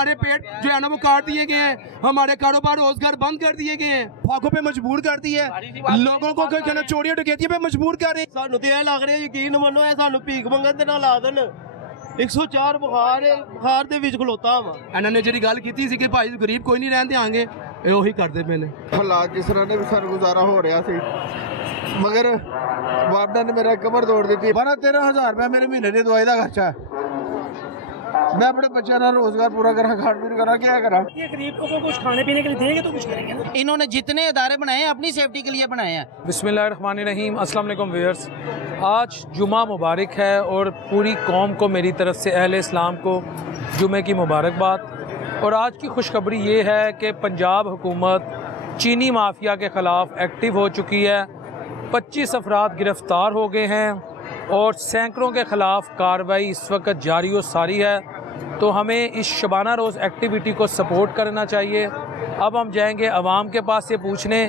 हमारे पेट जो है ना वो काट दिए गए हैं, हमारे कारोबार रोजगार बंद कर दिए गए हैं, फाकों पे मजबूर कर दिया है, लोगों को कहना चोरियों डकैतियों पे मजबूर कर रहे हैं। ਸਾਨੂੰ ਤੇ ਇਹ ਲੱਗ ਰਿਹਾ ਯਕੀਨ ਮੰਨੋ ਇਹ ਸਾਨੂੰ ਭੀਖ ਮੰਗਣ ਦੇ ਨਾਲ ਲਾ ਦੇਣ 104 ਬੁਖਾਰ ਦੇ ਵਿੱਚ ਖਲੋਤਾ ਵਾ। ਇਹਨਾਂ ਨੇ ਜਿਹੜੀ ਗੱਲ ਕੀਤੀ ਸੀ ਕਿ ਭਾਈ ਗਰੀਬ ਕੋਈ ਨਹੀਂ ਰਹਿਣ ਦਿਆਂਗੇ, ਇਹ ਉਹੀ ਕਰਦੇ ਪਏ ਨੇ। ਹਾਲਾਤ ਜਿਸ ਤਰ੍ਹਾਂ ਦੇ ਵੀ ਸਾਨੂੰ ਗੁਜ਼ਾਰਾ ਹੋ ਰਿਹਾ ਸੀ, ਮਗਰ ਵਾਪਡਾ ਨੇ ਮੇਰਾ ਕਮਰ ਤੋੜ ਦਿੱਤੀ। 12-13 ਹਜ਼ਾਰ ਰੁਪਏ ਮੇਰੇ ਮਹੀਨੇ ਦੀ ਦਵਾਈ ਦਾ ਖਰਚਾ ਹੈ। मैं अपने बच्चों का रोजगार पूरा करा, खान पीन करा, क्या करा। ये गरीब को कुछ खाने पीने के लिए देंगे तो कुछ करेंगे ना। इन्होंने जितने इदारे बनाए हैं अपनी सेफ्टी के लिए बनाए हैं। बिस्मिल्लाहिर्रहमानिर्रहीम, अस्सलाम वालेकुम व्यूअर्स। आज जुमा मुबारक है और पूरी कौम को मेरी तरफ से अहले इस्लाम को जुमे की मुबारकबाद। और आज की खुशखबरी ये है कि पंजाब हुकूमत चीनी माफिया के ख़िलाफ़ एक्टिव हो चुकी है। 25 अफराद गिरफ़्तार हो गए हैं और सैकड़ों के ख़िलाफ़ कार्रवाई इस वक्त जारी व सारी है। तो हमें इस शबाना रोज़ एक्टिविटी को सपोर्ट करना चाहिए। अब हम जाएंगे आवाम के पास से पूछने,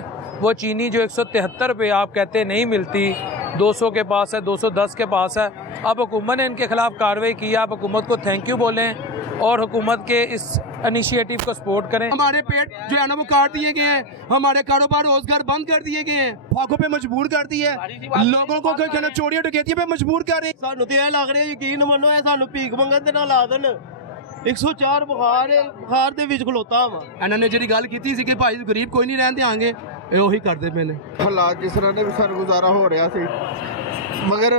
वो चीनी जो 173 रुपये आप कहते नहीं मिलती, 200 के पास है, 210 के पास है। अब हुकूमत ने इनके ख़िलाफ़ कार्रवाई की है, आप हुकूमत को थैंक यू बोलें और हुकूमत के इस इनिशिएटिव को सपोर्ट करें। हमारे पेट जो है ना वो काट दिए गए हैं, हमारे कारोबार रोजगार बंद कर दिए गए हैं, फाकों पे मजबूर कर दिया है, लोगों को कहना चोरियों डकैतियों पे मजबूर कर रहे हैं। ਸਾਨੂੰ ਤੇ ਇਹ ਲੱਗ ਰਿਹਾ ਯਕੀਨ ਮੰਨੋ ਇਹ ਸਾਨੂੰ ਭੀਖ ਮੰਗਣ ਦੇ ਨਾਲ ਲਾ ਦੇਣ 104 ਬੁਖਾਰ ਦੇ ਵਿੱਚ ਖਲੋਤਾ ਵਾ। ਇਹਨਾਂ ਨੇ ਜਿਹੜੀ ਗੱਲ ਕੀਤੀ ਸੀ ਕਿ ਭਾਈ ਗਰੀਬ ਕੋਈ ਨਹੀਂ ਰਹਿਣ ਦਿਆਂਗੇ, ਇਹ ਉਹੀ ਕਰਦੇ ਪਏ ਨੇ। ਹਾਲਾਤ ਜਿਸ ਤਰ੍ਹਾਂ ਦੇ ਵੀ ਸਾਨੂੰ ਗੁਜ਼ਾਰਾ ਹੋ ਰਿਹਾ ਸੀ, ਮਗਰ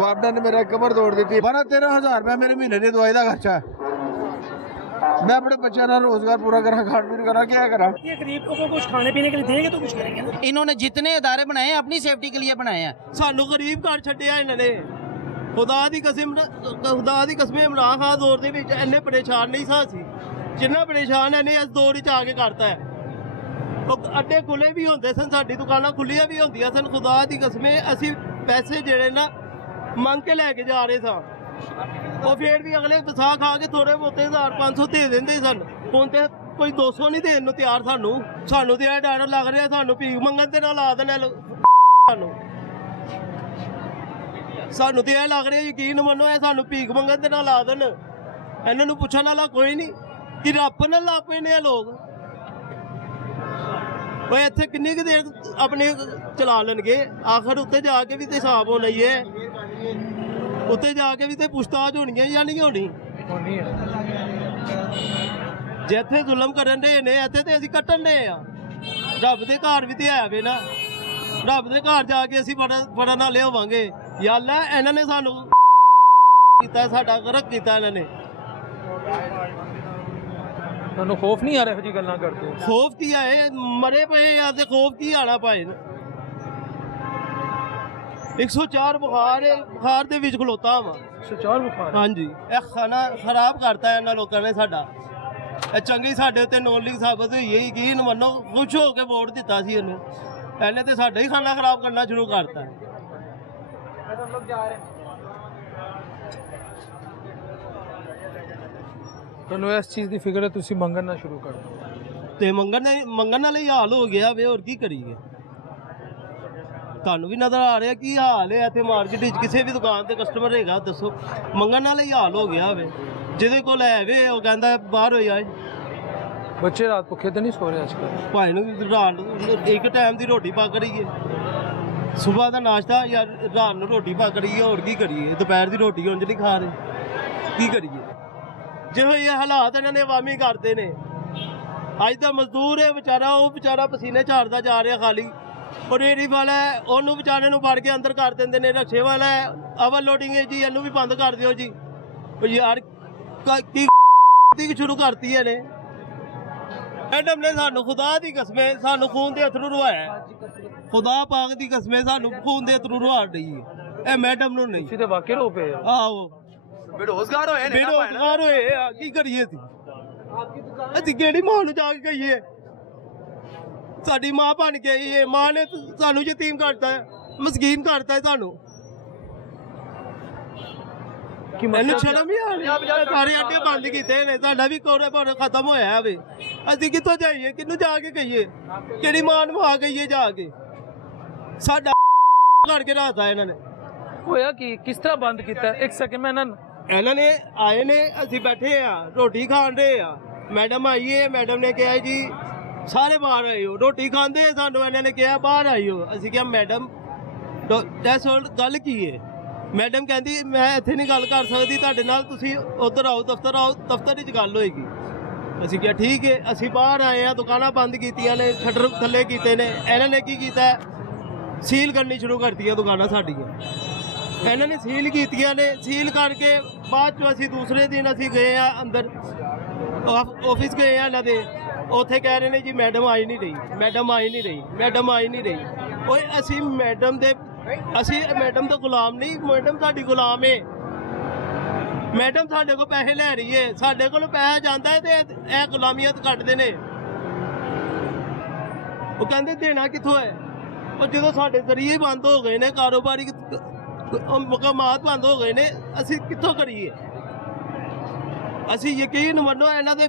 ਵਾਪਡਾ ਨੇ ਮੇਰਾ ਕਮਰ ਤੋੜ ਦਿੱਤੀ। 12-13 ਹਜ਼ਾਰ ਰੁਪਏ ਮੇਰੇ ਮਹੀਨੇ ਦੀ ਦਵਾਈ ਦਾ ਖਰਚਾ ਹੈ। मैं अपने बच्चों का रोजगार पूरा करा, खान पीन करा, क्या करा। ये गरीब को कुछ खाने पीने के लिए देंगे तो कुछ करेंगे ना। इन्होंने जितने इदारे बनाए हैं अपनी सेफ्टी के लिए बनाए हैं। ਸਾਨੂੰ ਗਰੀਬ ਘਰ ਛੱਡਿਆ ਇਹਨਾਂ ਨੇ। ਖੁਦਾ ਦੀ ਕਸਮ ਇਮਰਾਨ ਖਾਨ ਦੌਰ ਦੇ ਵਿੱਚ ਇੰਨੇ ਪਰੇਸ਼ਾਨ ਨਹੀਂ ਸਾਂ ਅਸੀਂ ਜਿੰਨਾ ਪਰੇਸ਼ਾਨ ਇਹਨੇ ਇਸ ਦੌਰ ਵਿੱਚ ਆ ਕੇ ਕਰਤਾ ਹੈ। ਉਹ ਅੱਡੇ ਖੁੱਲੇ ਵੀ ਹੁੰਦੇ ਸਨ, ਸਾਡੀ ਦੁਕਾਨਾਂ ਖੁੱਲੀਆਂ ਵੀ ਹੁੰਦੀਆਂ ਸਨ। ਖੁਦਾ ਦੀ ਕਸਮ ਅਸੀਂ ਪੈਸੇ ਜਿਹੜੇ ਨਾ ਮੰਗ ਕੇ ਲੈ ਕੇ ਜਾ ਰਹੇ ਸਾਂ, ਉਹ ਫੇਰ ਵੀ ਅਗਲੇ ਵਸਾ ਖਾ ਕੇ ਥੋੜੇ ਬਹੁਤੇ 1500 ਦੇ ਦਿੰਦੇ ਸਨ। ਹੁਣ ਤੇ ਕੋਈ 200 ਨਹੀਂ ਦੇਣ ਨੂੰ ਤਿਆਰ। ਸਾਨੂੰ ਤੇ ਇਹ ਡਰ ਲੱਗ ਰਿਹਾ ਸਾਨੂੰ ਭੀਖ ਮੰਗਣ ਤੇ ਨਾ ਲਾ ਦੇਣਾ। ਸਾਨੂੰ ਤੇ ਇਹ ਲੱਗ ਰਿਹਾ ਯਕੀਨ ਮੰਨੋ ਇਹ ਸਾਨੂੰ ਭੀਖ ਮੰਗਣ ਤੇ ਨਾ ਲਾ ਦੇਣ। ਇਹਨਾਂ ਨੂੰ ਪੁੱਛਣ ਵਾਲਾ ਕੋਈ ਨਹੀਂ ਕਿ ਰੱਬ ਨਾਲ ਲਾ ਪਏ ਨੇ ਇਹ ਲੋਕ। ਓਏ ਇੱਥੇ ਕਿੰਨੀ ਕੁ ਦੇਰ ਆਪਣੇ ਚਲਾ ਲੈਣਗੇ, ਆਖਰ ਉੱਤੇ ਜਾ ਕੇ ਵੀ ਤੇ ਹਿਸਾਬ ਹੋਣਾ ਹੀ ਹੈ। ਉੱਤੇ ਜਾ ਕੇ ਵੀ ਤੇ ਪੁੱਛਤਾਛ ਹੋਣੀਆਂ ਜਾਂ ਨਹੀਂ ਹੋਣੀ। ਜਿੱਥੇ ਜ਼ੁਲਮ ਕਰਨ ਦੇ ਨੇ ਇੱਥੇ ਤੇ ਅਸੀਂ ਕੱਟਣ ਦੇ ਆ। ਰੱਬ ਦੇ ਘਰ ਵੀ ਤੇ ਆਇਆ ਵੇ ਨਾ, ਰੱਬ ਦੇ ਘਰ ਜਾ ਕੇ ਅਸੀਂ ਫੜਨ ਵਾਲੇ ਹੋਵਾਂਗੇ। ਯਾ ਅੱਲਾ ਇਹਨਾਂ ਨੇ ਸਾਨੂੰ ਕੀਤਾ, ਸਾਡਾ ਗਰਕ ਕੀਤਾ ਇਹਨਾਂ ਨੇ। ਤੁਹਾਨੂੰ ਖੌਫ ਨਹੀਂ ਆ ਰਿਹਾ ਇਹੋ ਜਿਹੀ ਗੱਲਾਂ ਕਰਦੇ? ਖੌਫ ਕੀ ਆਏ, ਮਰੇ ਪਏ ਆ ਤੇ ਖੌਫ ਕੀ ਆਣਾ ਪਾਏ। 104 ਬੁਖਾਰ ਦੇ ਵਿੱਚ ਖਲੋਤਾ ਵਾ। 104 ਬੁਖਾਰ? ਹਾਂਜੀ, ਇਹ ਖਾਣਾ ਖਰਾਬ ਕਰਤਾ ਇਹਨਾਂ ਲੋਕਾਂ ਨੇ ਸਾਡਾ। ਇਹ ਚੰਗੀ ਸਾਡੇ ਉੱਤੇ ਨੌਲਿੰਗ ਸਾਬਤ ਹੋਈ ਹੈ। ਯਕੀਨ ਮੰਨੋ ਖੁਸ਼ ਹੋ ਕੇ ਵੋਟ ਦਿੱਤਾ ਸੀ ਇਹਨੂੰ, ਇਹਨੇ ਤੇ ਸਾਡਾ ਹੀ ਖਾਣਾ ਖਰਾਬ ਕਰਨਾ ਸ਼ੁਰੂ ਕਰਤਾ। ਤੁਹਾਨੂੰ ਇਸ ਚੀਜ਼ ਦੀ ਫਿਕਰ ਹੈ, ਤੁਸੀਂ ਮੰਗਣ ਨਾ ਸ਼ੁਰੂ ਕਰ ਦਿਓ ਤੇ ਮੰਗਣ ਵਾਲੇ ਹਾਲ ਹੋ ਗਿਆ ਵੇ। ਹੋਰ ਕੀ ਕਰੀਏ? ਤੁਹਾਨੂੰ ਵੀ ਨਜ਼ਰ ਆ ਰਿਹਾ ਕੀ ਹਾਲ ਹੈ ਇੱਥੇ ਮਾਰਕੀਟ ਵਿੱਚ। ਕਿਸੇ ਵੀ ਦੁਕਾਨ ਤੇ ਕਸਟਮਰ ਹੈਗਾ ਦੱਸੋ, ਮੰਗਣ ਵਾਲਾ ਹੀ ਹਾਲ ਹੋ ਗਿਆ ਵੇ। ਜਿਹਦੇ ਕੋਲ ਹੈ ਵੇ ਉਹ ਕਹਿੰਦਾ ਬਾਹਰ ਹੋਈ ਆਏ। ਬੱਚੇ ਰਾਤ ਭੁੱਖੇ ਤਾਂ ਨਹੀਂ ਸੋ ਰਹੇ ਅੱਜ ਕੱਲ੍ਹ? ਭਾਈ ਨੂੰ ਰਾਤ ਨੂੰ ਇੱਕ ਟਾਈਮ ਦੀ ਰੋਟੀ ਪਾ ਕਰੀਏ, ਸਵੇਰ ਦਾ ਨਾਸ਼ਤਾ ਜਾਂ ਰਾਤ ਨੂੰ ਰੋਟੀ ਪਾ ਕਰੀਏ। ਹੋਰ ਕੀ ਕਰੀਏ? ਦੁਪਹਿਰ ਦੀ ਰੋਟੀ ਉਂਝ ਨਹੀਂ ਖਾ ਰਹੇ, ਕੀ ਕਰੀਏ? ਜਿਹੋ ਇਹ ਹਾਲਾਤ ਇਹਨਾਂ ਨੇ ਆਵਾਮੀ ਕਰਦੇ ਨੇ। ਅੱਜ ਦਾ ਮਜ਼ਦੂਰ ਹੈ ਵਿਚਾਰਾ, ਉਹ ਵਿਚਾਰਾ ਪਸੀਨੇ ਝਾੜਦਾ ਜਾ ਰਿਹਾ ਖਾਲੀ। ਔਰ ਰੇਹੜੀ ਵਾਲਾ ਉਹਨੂੰ ਵਿਚਾਰੇ ਨੂੰ ਫੜ ਕੇ ਅੰਦਰ ਕਰ ਦਿੰਦੇ ਨੇ। ਰਕਸ਼ੇ ਵਾਲਾ ਓਵਰ ਲੋਡਿੰਗ ਹੈ ਜੀ, ਇਹਨੂੰ ਵੀ ਬੰਦ ਕਰ ਦਿਓ ਜੀ। ਉਹ ਯਾਰ ਕੀ ਸ਼ੁਰੂ ਕਰਤੀ ਹੈ ਨੇ। ਮੈਡਮ ਨੇ ਸਾਨੂੰ ਖੁਦਾ ਦੀ ਕਸਮੇ ਸਾਨੂੰ ਖੂਨ ਦੇ ਅਥਰੂ ਰਵਾਇਆ। ਖੁਦਾ ਪਾਕ ਦੀ ਕਸਮੇ ਸਾਨੂੰ ਖੂਨ ਦੇ ਅਥਰੂ ਰਵਾ ਰਹੀ ਹੈ ਇਹ ਮੈਡਮ ਨੂੰ ਨਹੀਂ। ਤੁਸੀਂ ਤੇ ਵਾਕਿਆ ਰੋ ਪਏ ਆ। ਆਹੋ ਬੇਰੋਜ਼ਗਾਰ ਹੋਏ ਨੇ, ਬੇਰੋਜ਼ਗਾਰ ਹੋਏ ਆ, ਕੀ ਕਰੀਏ ਅਸੀਂ ਕਿਹੜੀ ਮਾਂ ਨੂੰ ਜਾ ਕੇ ਕਹੀਏ? ਸਾਡੀ ਮਾਂ ਬਣ ਕੇ ਆਈ ਹੈ, ਮਾਂ ਨੇ ਸਾਨੂੰ ਯਤੀਮ ਕਰਤਾ ਹੈ, ਮਸਕੀਨ ਕਰਤਾ ਹੈ ਸਾਨੂੰ। ਇਹਨੂੰ ਸ਼ਰਮ ਹੀ ਆ ਰਹੀ। ਸਾਰੇ ਅੱਡੇ ਬੰਦ ਕੀਤੇ ਨੇ, ਸਾਡਾ ਵੀ ਕਾਰੋਬਾਰ ਖਤਮ ਹੋਇਆ ਵੇ। ਅਸੀਂ ਕਿੱਥੋਂ ਜਾਈਏ, ਕਿਹਨੂੰ ਜਾ ਕੇ ਕਹੀਏ? ਕਿਹੜੀ ਮਾਂ ਨੂੰ ਆ ਕਹੀਏ ਜਾ ਕੇ? ਸਾਡਾ ਕਰਕੇ ਰਾਤਾ ਇਹਨਾਂ ਨੇ। ਹੋਇਆ ਕੀ, ਕਿਸ ਤਰ੍ਹਾਂ ਬੰਦ ਕੀਤਾ? ਇੱਕ ਸੈਕਿੰਡ, ਮੈਂ ਨਾ ਇਹਨਾਂ ਨੇ ਆਏ ਨੇ, ਅਸੀਂ ਬੈਠੇ ਆ ਰੋਟੀ ਖਾਣ ਰਹੇ ਆ, ਮੈਡਮ ਆਈ ਹੈ, ਮੈਡਮ ਨੇ ਕਿਹਾ ਜੀ ਸਾਰੇ ਬਾਹਰ ਆਇਓ, ਰੋਟੀ ਖਾਂਦੇ ਆ, ਸਾਨੂੰ ਇਹਨਾਂ ਨੇ ਕਿਹਾ ਬਾਹਰ ਆਇਓ। ਅਸੀਂ ਕਿਹਾ ਮੈਡਮ ਦੱਸ ਗੱਲ ਕੀ ਹੈ? ਮੈਡਮ ਕਹਿੰਦੀ ਮੈਂ ਇੱਥੇ ਨਹੀਂ ਗੱਲ ਕਰ ਸਕਦੀ ਤੁਹਾਡੇ ਨਾਲ, ਤੁਸੀਂ ਉੱਧਰ ਆਓ, ਦਫ਼ਤਰ ਆਓ, ਦਫ਼ਤਰ ਵਿੱਚ ਗੱਲ ਹੋਏਗੀ। ਅਸੀਂ ਕਿਹਾ ਠੀਕ ਹੈ। ਅਸੀਂ ਬਾਹਰ ਆਏ ਆ, ਦੁਕਾਨਾਂ ਬੰਦ ਕੀਤੀਆਂ ਨੇ, ਸ਼ਟਰ ਥੱਲੇ ਕੀਤੇ ਨੇ। ਇਹਨਾਂ ਨੇ ਕੀ ਕੀਤਾ, ਸੀਲ ਕਰਨੀ ਸ਼ੁਰੂ ਕਰਤੀਆਂ ਦੁਕਾਨਾਂ ਸਾਡੀਆਂ। ਇਹਨਾਂ ਨੇ ਸੀਲ ਕੀਤੀਆਂ ਨੇ, ਸੀਲ ਕਰਕੇ ਬਾਅਦ ਚੋਂ ਅਸੀਂ ਦੂਸਰੇ ਦਿਨ ਅਸੀਂ ਗਏ ਆ ਅੰਦਰ ਆਫਿਸ ਗਏ ਆ ਇਹਨਾਂ ਦੇ, ਉੱਥੇ ਕਹਿ ਰਹੇ ਨੇ ਜੀ ਮੈਡਮ ਆਈ ਨਹੀਂ ਰਹੀ, ਮੈਡਮ ਆਈ ਨਹੀਂ ਰਹੀ, ਮੈਡਮ ਆਈ ਨਹੀਂ ਰਹੀ। ਓਏ ਅਸੀਂ ਮੈਡਮ ਦਾ ਗੁਲਾਮ ਨਹੀਂ, ਮੈਡਮ ਸਾਡੀ ਗੁਲਾਮ ਏ। ਮੈਡਮ ਸਾਡੇ ਕੋਲ ਪੈਸੇ ਲੈ ਰਹੀ ਏ, ਸਾਡੇ ਕੋਲ ਪੈਸਾ ਜਾਂਦਾ ਹੈ ਤੇ ਇਹ ਗੁਲਾਮੀਅਤ ਕੱਟਦੇ ਨੇ। ਉਹ ਕਹਿੰਦੇ ਦੇਣਾ ਕਿੱਥੋਂ ਹੈ? ਉਹ ਜਦੋਂ ਸਾਡੇ ਜ਼ਰੀਏ ਬੰਦ ਹੋ ਗਏ ਨੇ, ਕਾਰੋਬਾਰੀ ਮਕਾਮਾਤ ਬੰਦ ਹੋ ਗਏ ਨੇ, ਅਸੀਂ ਕਿੱਥੋਂ ਕਰੀਏ? ਅਸੀਂ ਯਕੀਨ ਮੰਨੋ ਇਹਨਾਂ ਦੇ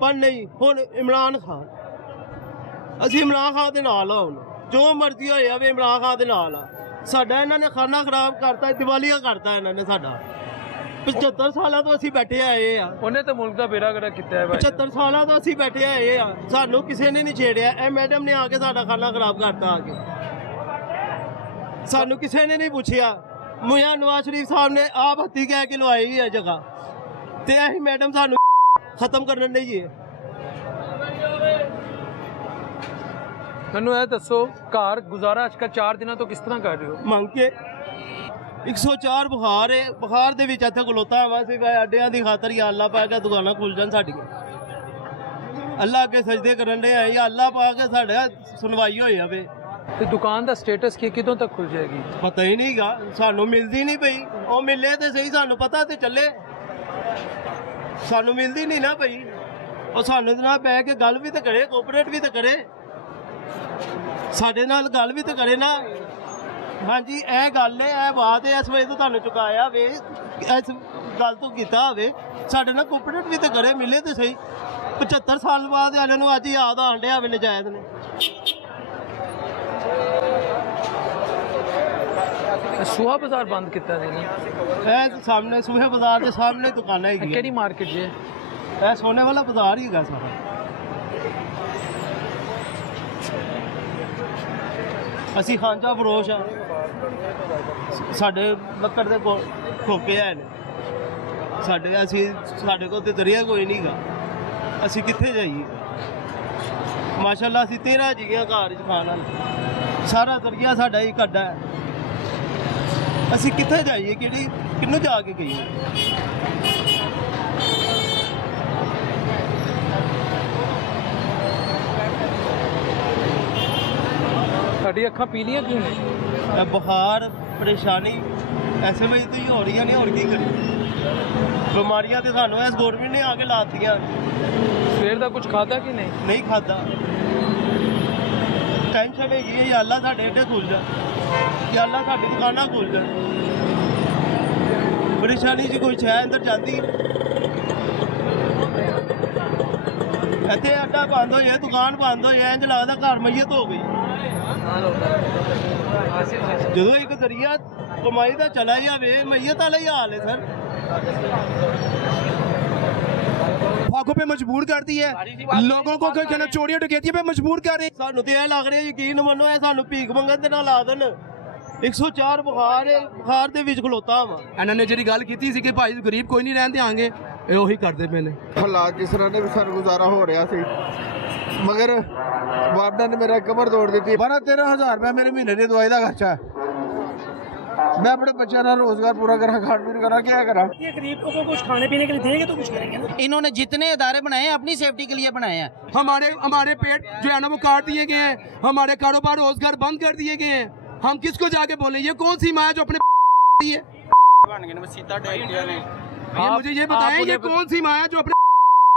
ਪਰ ਨਹੀਂ। ਹੁਣ ਇਮਰਾਨ ਖਾਨ, ਅਸੀਂ ਇਮਰਾਨ ਖਾਨ ਦੇ ਨਾਲ ਆ, ਹੁਣ ਜੋ ਮਰਜ਼ੀ ਹੋਇਆ ਵੇ ਇਮਰਾਨ ਖਾਨ ਦੇ ਨਾਲ ਆ। ਸਾਡਾ ਇਹਨਾਂ ਨੇ ਖਾਨਾ ਖਰਾਬ ਕਰਤਾ, ਦਿਵਾਲੀਆ ਕਰਤਾ ਇਹਨਾਂ ਨੇ ਸਾਡਾ। 75 ਸਾਲਾਂ ਤੋਂ ਅਸੀਂ ਬੈਠੇ ਆਏ ਆ, ਉਹਨੇ ਤਾਂ ਮੁਲਕ ਦਾ ਬੇੜਾ ਗਰਕ ਕੀਤਾ ਹੈ ਭਾਈ। 75 ਸਾਲਾਂ ਤੋਂ ਅਸੀਂ ਬੈਠੇ ਆਏ ਆ, ਸਾਨੂੰ ਕਿਸੇ ਨੇ ਨਹੀਂ ਛੇੜਿਆ। ਇਹ ਮੈਡਮ ਨੇ ਆ ਕੇ ਸਾਡਾ ਖਾਨਾ ਖਰਾਬ ਕਰਤਾ, ਆ ਕੇ ਸਾਨੂੰ ਕਿਸੇ ਨੇ ਨਹੀਂ ਪੁੱਛਿਆ। ਮਿਆਂ ਨਵਾਜ਼ ਸ਼ਰੀਫ ਸਾਹਿਬ ਨੇ ਆਪ ਹੱਥੀਂ ਕਹਿ ਕੇ ਲਵਾਈ ਹੈ ਜਗ੍ਹਾ, ਤੇ ਇਹੀ ਮੈਡਮ ਸਾਨੂੰ ਖਤਮ ਕਰਨ ਲਈ ਹੈ। ਮੈਨੂੰ ਇਹ ਦੱਸੋ, ਘਰ ਗੁਜ਼ਾਰਾ ਅੱਜ ਕੱਲ੍ਹ 4 ਦਿਨਾਂ ਤੋਂ ਕਿਸ ਤਰ੍ਹਾਂ ਕਰ ਰਹੇ ਹੋ? ਮੰਗ ਕੇ 104 ਬੁਖਾਰ ਹੈ, ਬੁਖਾਰ ਦੇ ਵਿੱਚ ਇੱਥੇ ਖਲੋਤਾ ਵਾ ਸੀ ਅੱਡਿਆਂ ਦੀ ਖਾਤਰ। ਜਾਂ ਅੱਲਾ ਪਾ ਕੇ ਦੁਕਾਨਾਂ ਖੁੱਲ ਜਾਣ ਸਾਡੀਆਂ, ਅੱਲਾ ਅੱਗੇ ਸਜਦੇ ਕਰਨ ਦੇ ਆਏ, ਅੱਲਾ ਪਾ ਕੇ ਸਾਡਾ ਸੁਣਵਾਈ ਹੋਈ ਜਾਵੇ। ਤੇ ਦੁਕਾਨ ਦਾ ਸਟੇਟਸ ਕੀ ਕਿਦੋਂ ਤੱਕ ਖੁੱਲ ਜਾਏਗੀ? ਪਤਾ ਹੀ ਨਹੀਂਗਾ, ਸਾਨੂੰ ਮਿਲਦੀ ਨਹੀਂ ਪਈ। ਉਹ ਮਿਲੇ ਤੇ ਸਹੀ, ਸਾਨੂੰ ਪਤਾ ਤੇ ਚੱਲੇ। ਸਾਨੂੰ ਮਿਲਦੀ ਨਹੀਂ ਨਾ ਪਈ। ਉਹ ਸਾਨੂੰ ਨਾਲ ਬਹਿ ਕੇ ਗੱਲ ਵੀ ਤਾਂ ਕਰੇ, ਕੋਆਪਰੇਟ ਵੀ ਤਾਂ ਕਰੇ, ਸਾਡੇ ਨਾਲ ਗੱਲ ਵੀ ਤਾਂ ਕਰੇ ਨਾ। ਹਾਂਜੀ ਇਹ ਗੱਲ ਹੈ, ਇਹ ਬਾਤ ਹੈ, ਇਸ ਵਜ੍ਹਾ ਤੋਂ ਤੁਹਾਨੂੰ ਚੁਕਾਇਆ ਵੇ, ਇਸ ਗੱਲ ਤੋਂ ਕੀਤਾ ਹੋਵੇ। ਸਾਡੇ ਨਾਲ ਕੋਆਪਰੇਟ ਵੀ ਤਾਂ ਕਰੇ, ਮਿਲੇ ਤੇ ਸਹੀ। 75 ਸਾਲ ਬਾਅਦ ਇਹਨਾਂ ਨੂੰ ਅੱਜ ਯਾਦ ਆਉਣ ਡਿਆ ਵੇ ਨਜਾਇਜ਼ ਨੇ। ਸੁਹਾ ਬਾਜ਼ਾਰ ਬੰਦ ਕੀਤਾ ਜੀ ਨੇ? ਇਹ ਸਾਹਮਣੇ ਸੂਹੇ ਬਾਜ਼ਾਰ ਦੇ ਸਾਹਮਣੇ ਦੁਕਾਨਾਂ ਹੈਗੀਆਂ। ਕਿਹੜੀ ਮਾਰਕੀਟ ਜੇ? ਇਹ ਸੋਨੇ ਵਾਲਾ ਬਾਜ਼ਾਰ ਹੀ ਹੈਗਾ ਸਾਰਾ। ਅਸੀਂ ਖਾਂਚਾ ਫਰੋਸ਼ ਆ, ਸਾਡੇ ਲੱਕੜ ਦੇ ਖੋਕੇ ਆਏ ਨੇ ਸਾਡੇ ਕੋਲ ਤੇ ਦਰਿਆ ਕੋਈ ਨਹੀਂਗਾ, ਅਸੀਂ ਕਿੱਥੇ ਜਾਈਏ? ਮਾਸ਼ਾਅੱਲਾ ਅਸੀਂ 13 ਜੀਆਂ ਘਰ ਚ ਖਾਣ ਵਾਲੇ, ਸਾਰਾ ਦਰਿਆ ਸਾਡਾ ਹੀ ਕੱਢਾ ਹੈ। ਅਸੀਂ ਕਿੱਥੇ ਜਾਈਏ? ਕਿਹਨੂੰ ਜਾ ਕੇ ਗਈਏ? ਸਾਡੀ ਅੱਖਾਂ ਪੀਲੀਆਂ ਕਿਉਂ ਨੇ? ਬੁਖਾਰ, ਪਰੇਸ਼ਾਨੀ ਐਸੇ ਵਜ੍ਹਾ ਤੋਂ ਹੀ ਹੋ ਰਹੀਆਂ ਨੇ, ਹੋਰ ਕੀ ਕਰੀਏ? ਬਿਮਾਰੀਆਂ ਤੇ ਸਾਨੂੰ ਇਸ ਗੌਰਮੈਂਟ ਨੇ ਆ ਕੇ ਲਾਤੀਆਂ। ਸਵੇਰ ਦਾ ਕੁਝ ਖਾਦਾ ਕਿ ਨਹੀਂ? ਨਹੀਂ ਖਾਦਾ। ਟੈਨਸ਼ਨ ਹੈਗੀ ਹੈ, ਜਾਂ ਅੱਲਾ ਸਾਡੇ ਅੱਡੇ ਖੁੱਲ ਜਾ, ਜਾਂ ਅੱਲਾ ਸਾਡੀ ਦੁਕਾਨਾਂ ਖੁੱਲ ਜਾ। ਪਰੇਸ਼ਾਨੀ 'ਚ ਕੋਈ ਸ਼ੈ ਅੰਦਰ ਜਾਂਦੀ, ਇੱਥੇ ਅੱਡਾ ਬੰਦ ਹੋ ਜਾਏ, ਦੁਕਾਨ ਬੰਦ ਹੋ ਜਾਏ, ਇੰਝ ਲੱਗਦਾ ਘਰ ਮਈਅਤ ਹੋ ਗਈ। ਜਦੋਂ ਇੱਕ ਜ਼ਰੀਆ ਕਮਾਈ ਦਾ ਚਲਾ ਜਾਵੇ, ਮਈਅਤ ਵਾਲਾ ਹੀ ਹਾਲ ਹੈ ਸਰ। फाकों पे मजबूर करती है, लोगों को कहना चोरियां डकैतियों पे मजबूर कर रही है। ਸਾਨੂੰ ਤੇ ਇਹ ਲੱਗ ਰਿਹਾ ਯਕੀਨ ਮੰਨੋ, ਇਹ ਸਾਨੂੰ ਭੀਖ ਮੰਗਣ ਦੇ ਨਾਲ ਲਾ ਦੇਣ। 104 ਬੁਖਾਰ ਹੈ, ਬੁਖਾਰ ਦੇ ਵਿੱਚ ਖਲੋਤਾ ਵਾ। ਇਹਨਾਂ ਨੇ ਜਿਹੜੀ ਗੱਲ ਕੀਤੀ ਸੀ ਕਿ ਭਾਈ ਗਰੀਬ ਕੋਈ ਨਹੀਂ ਰਹਿਣ ਦਿਆਂਗੇ, ਇਹ ਉਹੀ ਕਰਦੇ ਪਏ ਨੇ। ਹਾਲਾਤ ਜਿਸ ਤਰ੍ਹਾਂ ਦੇ ਵੀ ਸਾਨੂੰ ਗੁਜ਼ਾਰਾ ਹੋ ਰਿਹਾ ਸੀ, ਮਗਰ ਵਾਪਡਾ ਨੇ ਮੇਰਾ ਕਮਰ ਤੋੜ ਦਿੱਤੀ। 12-13 ਹਜ਼ਾਰ ਰੁਪਏ ਮੇਰੇ ਮਹੀਨੇ ਦੀ ਦਵਾਈ ਦਾ ਖਰਚਾ ਹੈ। मैं अपने बच्चों का रोजगार पूरा करा, खान पीन करा, क्या करा? ये गरीबों को कुछ खाने पीने के लिए देंगे तो कुछ करेंगे ना। इन्होंने जितने इदारे बनाए हैं अपनी सेफ्टी के लिए बनाए हैं। हमारे पेट जो है ना वो काट दिए गए हैं, हमारे कारोबार रोजगार बंद कर दिए गए हैं। हम किसको जाके बोले? ये कौन सी माँ है जो अपने है? मुझे ये बताएं, ये कौन सी माँ है जो अपने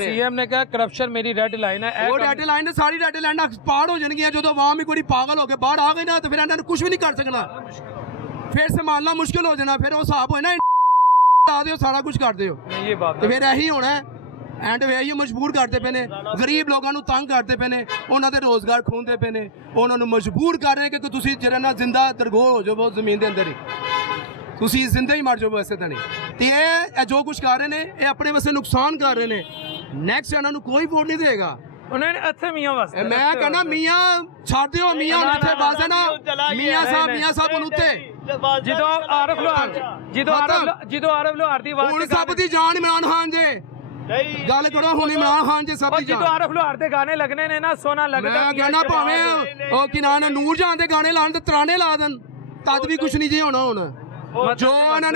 सीएम ने कहा करप्शन मेरी रेड लाइन है। वो रेड लाइन है, सारी रेड लाइन पार हो जाएगी। जो तो आवाम ही कोई पागल होकर बाहर आ गई ना, तो फिर इन्होंने कुछ भी नहीं कर सकना, फिर संभालना मुश्किल हो जाना। फिर वो हिसाब होए ना, सारा कुछ कर दो, ये बात तो फिर यही होना है। एंड वे ही मजबूर करते पे ने, गरीब लोगों को तंग करते पे ने, उन्होंने रोजगार खोंदे पे ने, उन्होंने मजबूर कर रहे हैं कि तुसी जरा ना जिंदा दरगोर हो जाओ जमीन के अंदर ही, तुसी जिंदा ही मर जाओ। वैसे तो नहीं। ਤੇ ਇਹ ਜੋ ਕੁਝ ਕਰ ਰਹੇ ਨੇ ਇਹ ਆਪਣੇ ਵਾਸਤੇ ਨੁਕਸਾਨ ਕਰ ਰਹੇ ਨੇ ਨੈਕਸਟ ਇਹਨਾਂ ਨੂੰ ਕੋਈ ਵੋਟ ਨਹੀਂ ਦੇਗਾ ਉਹਨਾਂ ਨੇ ਇੱਥੇ ਮੀਆਂ ਵਾਸਤੇ ਮੈਂ ਕਹਿੰਦਾ ਮੀਆਂ ਛੱਡ ਦਿਓ ਮੀਆਂ ਜਿੱਥੇ ਬਸ ਹੈ ਨਾ ਮੀਆਂ ਸਾਹਿਬ ਨੂੰ ਉੱਤੇ ਜਦੋਂ ਆਰਫ ਲੋਹਾਰ ਦੀ ਆਵਾਜ਼ ਹੁਣ ਸਭ ਦੀ ਜਾਨ ਇਮਰਾਨ ਖਾਨ ਜੇ ਗੱਲ ਕਰੋ ਹੁਣ ਇਮਰਾਨ ਖਾਨ ਜੇ ਸਭ ਦੀ ਜਦੋਂ ਜਾਨ ਆਰਫ ਲੋਹਾਰ ਦੇ ਗਾਣੇ ਲੱਗਣੇ ਨੇ ਨਾ ਸੋਨਾ ਲੱਗਦਾ ਮੈਂ ਕਹਿੰਦਾ ਭਾਵੇਂ ਉਹ ਕੀ ਨਾਂ ਨੂਰ ਜਹਾਨ ਦੇ ਗਾਣੇ ਲਾਣ ਤੇ ਤਰਾਣੇ ਲਾ ਦੇਣ ਤਦ ਵੀ ਕੁਝ ਨਹੀਂ ਜੀ ਹੋਣਾ ਹੁਣ ਜੋ ਇਹਨਾਂ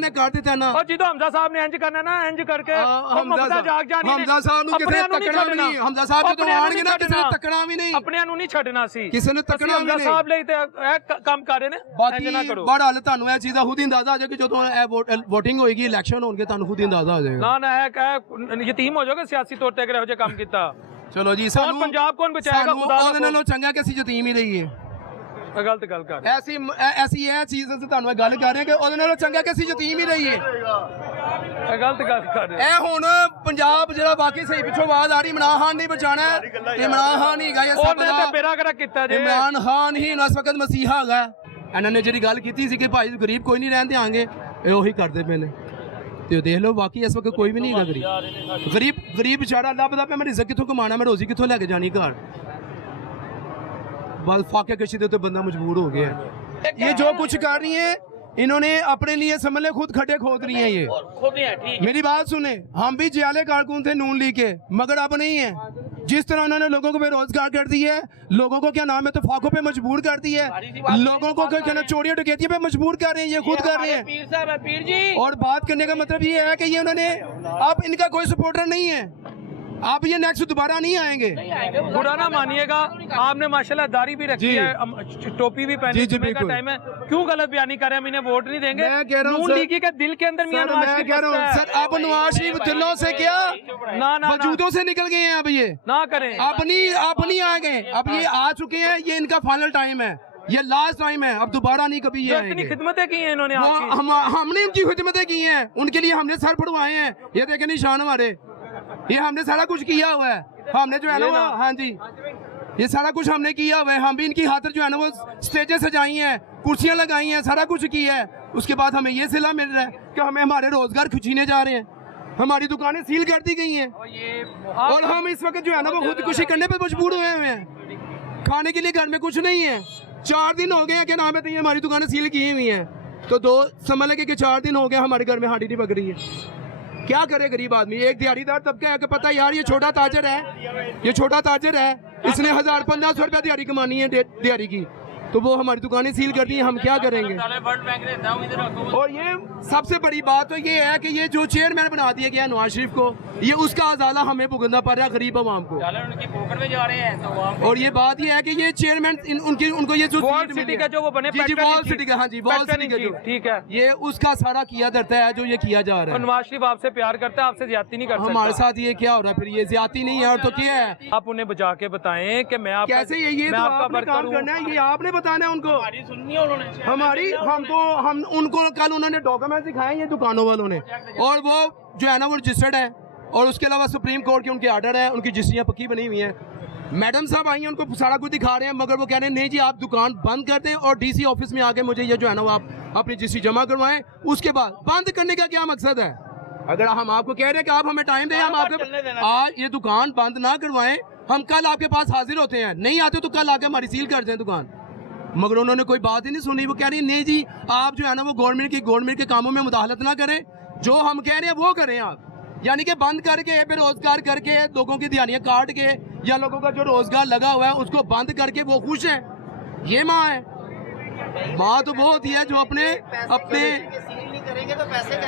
ਨੇ ਕਰ ਦਿੱਤਾ ਨਾ ਉਹ ਜਦੋਂ ਹਮਜ਼ਾ ਸਾਹਿਬ ਨੇ ਇੰਜ ਕਰਨਾ ਨਾ ਇੰਜ ਕਰਕੇ ਹਮਜ਼ਾ ਜਾਗ ਜਾਣੀ ਹਮਜ਼ਾ ਸਾਹਿਬ ਨੂੰ ਕਿਸੇ ਨੇ ਤੱਕਣਾ ਵੀ ਨਹੀਂ ਹਮਜ਼ਾ ਸਾਹਿਬ ਜਦੋਂ ਆਣਗੇ ਨਾ ਕਿਸੇ ਨੇ ਤੱਕਣਾ ਵੀ ਨਹੀਂ ਆਪਣਿਆਂ ਨੂੰ ਨਹੀਂ ਛੱਡਣਾ ਸੀ ਕਿਸੇ ਨੇ ਤੱਕਣਾ ਵੀ ਨਹੀਂ ਹਮਜ਼ਾ ਸਾਹਿਬ ਲਈ ਤੇ ਇਹ ਕੰਮ ਕਰ ਰਹੇ ਨੇ ਇੰਜ ਨਾ ਬਾਕੀ ਕਰੋ ਬੜਾ ਹਾਲ ਤੁਹਾਨੂੰ ਇਹ ਚੀਜ਼ ਦਾ ਖੁਦ ਹੀ ਅੰਦਾਜ਼ਾ ਆ ਜਾਏਗਾ ਕਿ ਜਦੋਂ ਇਹ ਵੋਟਿੰਗ ਹੋਏਗੀ ਇਲੈਕਸ਼ਨ ਹੋਣਗੇ ਤੁਹਾਨੂੰ ਖੁਦ ਹੀ ਅੰਦਾਜ਼ਾ ਆ ਜਾਏਗਾ ਨਾ ਇਹ ਯਤੀਮ ਹੋ ਜਾਓਗੇ ਸਿਆਸੀ ਤੌਰ ਤੇ ਅਗਰ ਇਹੋ ਜਿਹਾ ਕੰਮ ਕੀਤਾ ਚਲੋ ਜੀ ਸਾਨੂੰ ਪੰਜਾਬ ਕੌਣ ਬਚਾਏਗਾ ਖੁਦਾ ਉਹਦੇ ਨਾਲੋਂ ਚੰਗਾ ਕਿ ਅਸੀਂ ਯਤੀਮ ਹੀ ਰਹੀਏ ਗਲਤ ਗੱਲ ਕਰ ਐਸੀ ਇਹ ਚੀਜ਼ ਅਸੀਂ ਤੁਹਾਨੂੰ ਇਹ ਗੱਲ ਕਰ ਰਹੇ ਕਿ ਉਹਦੇ ਨਾਲੋਂ ਚੰਗਾ ਕਿ ਅਸੀਂ ਯਤੀਮ ਹੀ ਰਹੀਏ ਗਲਤ ਗੱਲ ਕਰ ਰਹੇ ਇਹ ਹੁਣ ਪੰਜਾਬ ਜਿਹੜਾ ਬਾਕੀ ਸਹੀ ਪਿੱਛੋਂ ਆਵਾਜ਼ ਆ ਰਹੀ ਇਮਰਾਨ ਖਾਨ ਨਹੀਂ ਬਚਾਣਾ ਇਮਰਾਨ ਖਾਨ ਹੀ ਹੈਗਾ ਇਹ ਸਭ ਉਹਨੇ ਤੇ ਬੇੜਾ ਗਰਕ ਕੀਤਾ ਜੇ ਇਮਰਾਨ ਖਾਨ ਹੀ ਇਸ ਵਕਤ ਮਸੀਹਾ ਹੈਗਾ ਇਹਨਾਂ ਨੇ ਜਿਹੜੀ ਗੱਲ ਕੀਤੀ ਸੀ ਕਿ ਭਾਈ ਗਰੀਬ ਕੋਈ ਨਹੀਂ ਰਹਿਣ ਦਿਆਂਗੇ ਇਹ ਉਹੀ ਕਰਦੇ ਪਏ ਨੇ ਤੇ ਦੇਖ ਲਓ ਬਾਕੀ ਇਸ ਵਕਤ ਕੋਈ ਵੀ ਨਹੀਂ ਹੈਗਾ ਗਰੀਬ ਵਿਚਾਰਾ ਲੱਭਦਾ ਪਿਆ ਮੈਂ ਰਿਜ਼ਕ ਕਿੱਥੋਂ ਕਮਾਣਾ ਮੈਂ ਰੋਜ਼ੀ ਕਿੱਥੋਂ ਲੈ ਕੇ ਜਾਣੀ ਘਰ बस फाके कशी तो बंदा मजबूर हो गया है ये जो कुछ कर रही है इन्होंने अपने लिए समझ ले खुद खड्डे खोद रही हैं ये मेरी बात सुने हम भी जियाले कारकुन थे नून लीग के मगर अब नहीं है जिस तरह उन्होंने लोगों को बेरोजगार कर दी है लोगों को क्या नाम है तफाकों पे मजबूर कर दी है लोगों को क्या चोरियों डकैतियों पे मजबूर कर रहे हैं ये खुद कर रहे हैं और बात करने का मतलब ये है कि ये उन्होंने अब इनका कोई सपोर्टर नहीं है आप ये नेक्स्ट दोबारा नहीं आएंगे बुरा ना मानिएगा आपने माशाल्लाह दाढ़ी भी रखी है टोपी भी पहनी जी, है का टाइम है क्यों गलत बयानी कर रहे हैं हम इन्हें वोट नहीं देंगे मैं कह रहा हूं नून लीगी के दिल के अंदर मियां नवाज शरीफ बसता है। सर अब नवाज शरीफ दिलों से क्या ना वजूदों से निकल गए हैं अब ये ना करें अब नहीं आ गए अब ये आ चुके हैं ये इनका फाइनल टाइम है ये लास्ट टाइम है अब दोबारा नहीं कभी ये इतनी आएंगे खिदमतें की हैं इन्होंने आपकी हमने इनकी खिदमतें की हैं उनके लिए हमने सर फड़वाए हैं ये देखें निशान हमारे ये हमने सारा कुछ किया हुआ है हमने जो है ना हाँ जी ये सारा कुछ हमने किया हुआ है हम भी इनकी खातिर जो है ना वो स्टेजेस सजाई हैं कुर्सियां लगाई हैं सारा कुछ किया है उसके बाद हमें ये सिला मिल रहा है कि हमें हमारे रोजगार खींचने जा रहे हैं हमारी दुकानें सील कर दी गई हैं और हम इस वक्त जो है ना वो खुदकुशी करने पर मजबूर हुए हैं खाने के लिए घर में कुछ नहीं है 4 दिन हो गए हैं कि नाम है तो ये हमारी दुकानें सील की हुई हैं तो 2 समझ लगे कि 4 दिन हो गए हमारे घर में हांडी नहीं पक रही है क्या करे गरीब आदमी एक दिहाड़ीदार तबका है कि पता यार ये छोटा ताजर है इसने 1000-1500 रुपया दिहाड़ी कमानी है दिहाड़ी की तो वो हमारी दुकानें सील कर दी हैं हम क्या करेंगे और ये सबसे बड़ी बात तो ये है कि ये जो चेयरमैन बना दिया गया नवाज शरीफ को ये उसका अजाला हमें भुगतना पड़ रहा है गरीब आवाम को और ये बात ये है कि ये चेयरमैन उनको ये जो वॉल सिटी का जो वो बने वॉल सिटी का हाँ जी वॉल सिटी का जो ठीक है ये उसका सारा किया धरता है जो ये किया जा रहा है नवाज शरीफ आपसे प्यार करता है आपसे ज्यादती नहीं करता हमारे साथ ये क्या हो रहा है फिर ये ज्यादती नहीं है और तो क्या है आप उन्हें बचा के बताएं कि मैं आपका कैसे ये मैं तो आपका आपने वर्कर काम हूं करना है ये आपने बताना है उनको हम उनको कल उन्होंने डॉक्यूमेंट दिखाए ये दुकानों वालों ने और वो जो है ना वो रजिस्टर्ड है और उसके अलावा सुप्रीम कोर्ट के उनके ऑर्डर है उनकी रजिस्ट्रियाँ पक्की बनी हुई हैं मैडम साहब आई हैं उनको सारा कुछ दिखा रहे हैं मगर वो कह रहे हैं नहीं जी आप दुकान बंद कर दें और डीसी ऑफिस में आके मुझे ये जो है ना वो आप अपनी रजिस्ट्री जमा करवाएं उसके बाद बंद करने का क्या मकसद है अगर हम आपको कह रहे हैं कि आप हमें टाइम दें हम आपके आज ये दुकान बंद ना करवाएं हम कल आपके पास हाजिर होते हैं नहीं आते तो कल आके हमारी सील कर दें दुकान मगर उन्होंने कोई बात ही नहीं सुनी वो कह रही नहीं जी आप जो है ना वो गवर्नमेंट के कामों में मुदाखलत ना करें जो हम कह रहे हैं वो करें आप यानी कि बंद करके बेरोजगार करके लोगों की दिहाड़ियाँ काट के या लोगों का जो रोजगार लगा हुआ है उसको बंद करके वो खुश है ये माँ है माँ तो वो होती है जो अपने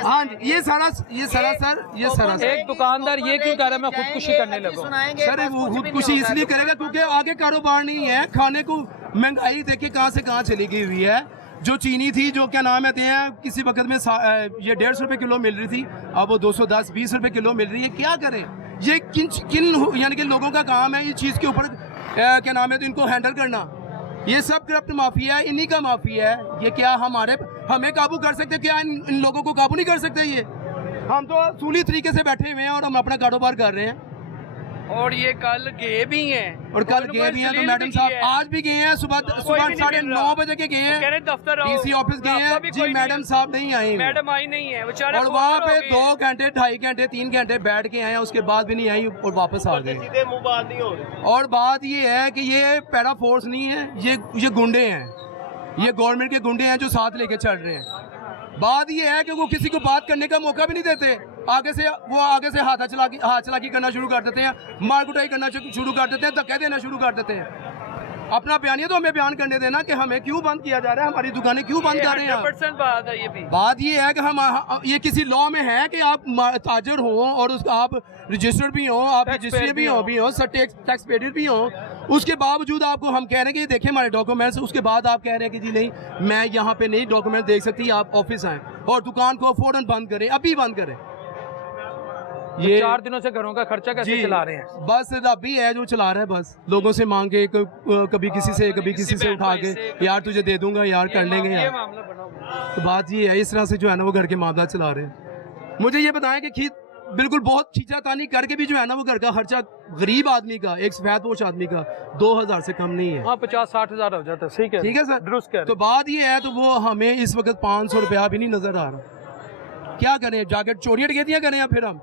हाँ जी ये सारा सर एक दुकानदार ये क्यों कह रहा है मैं खुदकुशी करने लगा सर वो खुदकुशी इसलिए करेगा क्योंकि आगे कारोबार नहीं है खाने को महंगाई देखिए कहाँ से कहाँ चली गई हुई है जो चीनी थी जो क्या नाम है किसी वक्त में ये 150 रुपए किलो मिल रही थी अब वो 210-20 रुपए किलो मिल रही है क्या करें ये किन यानी कि लोगों का काम है ये चीज़ के ऊपर क्या नाम है तो इनको हैंडल करना ये सब करप्ट माफिया है इन्हीं का माफिया है ये क्या हमें काबू कर सकते क्या इन लोगों को काबू नहीं कर सकते ये हम तो असूली तरीके से बैठे हुए हैं और हम अपना कारोबार कर रहे हैं और ये कल गए भी हैं और कल गए भी हैं तो मैडम साहब आज भी गए हैं सुबह 9:30 बजे के गए हैं दफ्तर डीसी ऑफिस गए हैं जी मैडम साहब नहीं आई मैडम आई नहीं है बेचारे और वहाँ पे 2 घंटे 2.5 घंटे 3 घंटे बैठ के आए हैं उसके बाद भी नहीं आई और वापस आ गए सीधे मुंह बात नहीं हो रही। और बात ये है कि ये पैरा फोर्स नहीं है ये गुंडे हैं ये गवर्नमेंट के गुंडे हैं जो साथ लेके चल रहे हैं। बात ये है कि वो किसी को बात करने का मौका भी नहीं देते आगे से हाथ चलाकी करना शुरू कर देते हैं मार कुटाई करना शुरू कर देते हैं धक्के देना शुरू कर देते हैं। अपना बयानिया तो हमें बयान करने देना कि हमें क्यों बंद किया जा रहा है हमारी दुकानें क्यों बंद कर रहे हैं 100% बात है ये भी। बात ये है कि हम ये किसी लॉ में है कि आप ताजर हो और आप रजिस्टर्ड भी हो आप रजिस्ट्री भी हो टैक्स पेड भी हो उसके बावजूद आपको हम कह रहे हैं कि देखिए हमारे डॉक्यूमेंट्स उसके बाद आप कह रहे हैं कि जी नहीं मैं यहाँ पे नहीं डॉक्यूमेंट देख सकती आप ऑफिस आए और दुकान को फौरन बंद करें अभी बंद करें। ये 4 दिनों से घरों का खर्चा कैसे चला रहे हैं? बस रब ही है जो चला रहा है बस लोगों से मांग के कभी किसी से उठा के यार तुझे दे दूंगा यार कर लेंगे यार। तो बात ये है इस तरह से जो है ना वो घर के मामला चला रहे हैं। मुझे ये बताएं कि बिल्कुल बहुत खींचातानी करके भी जो है ना वो घर का खर्चा गरीब आदमी का एक सफेदपोश आदमी का 2000 से कम नहीं है। 50-60 हज़ार हो जाता है। ठीक है सर दुरुस्त कह रहे। तो बात ये है तो वो हमें इस वक्त 500 रुपया भी नहीं नजर आ रहा। क्या करें जाके चोरियां डकैतियां करें या फिर हम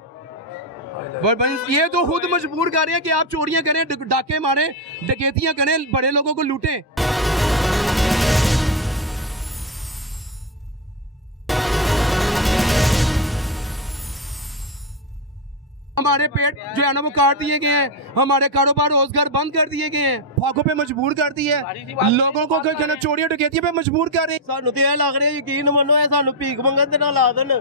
ये तो खुद मजबूर कर रहे हैं कि आप चोरियां करें डाके मारें डकैतियां करें बड़े लोगों को लूटें। हमारे पेट जो है ना वो काट दिए गए हैं हमारे कारोबार रोजगार बंद कर दिए गए हैं फाकों पे मजबूर कर दिए लोगों को कहना चोरियां डकैतियां पे मजबूर कर रहे हैं। ਸਾਨੂੰ ਤੇ ਇਹ ਲੱਗ ਰਿਹਾ ਯਕੀਨ ਮੰਨੋ ਇਹ ਸਾਨੂੰ ਭੀਖ ਮੰਗਣ ਦੇ ਨਾਲ ਲਾ ਦੇਣ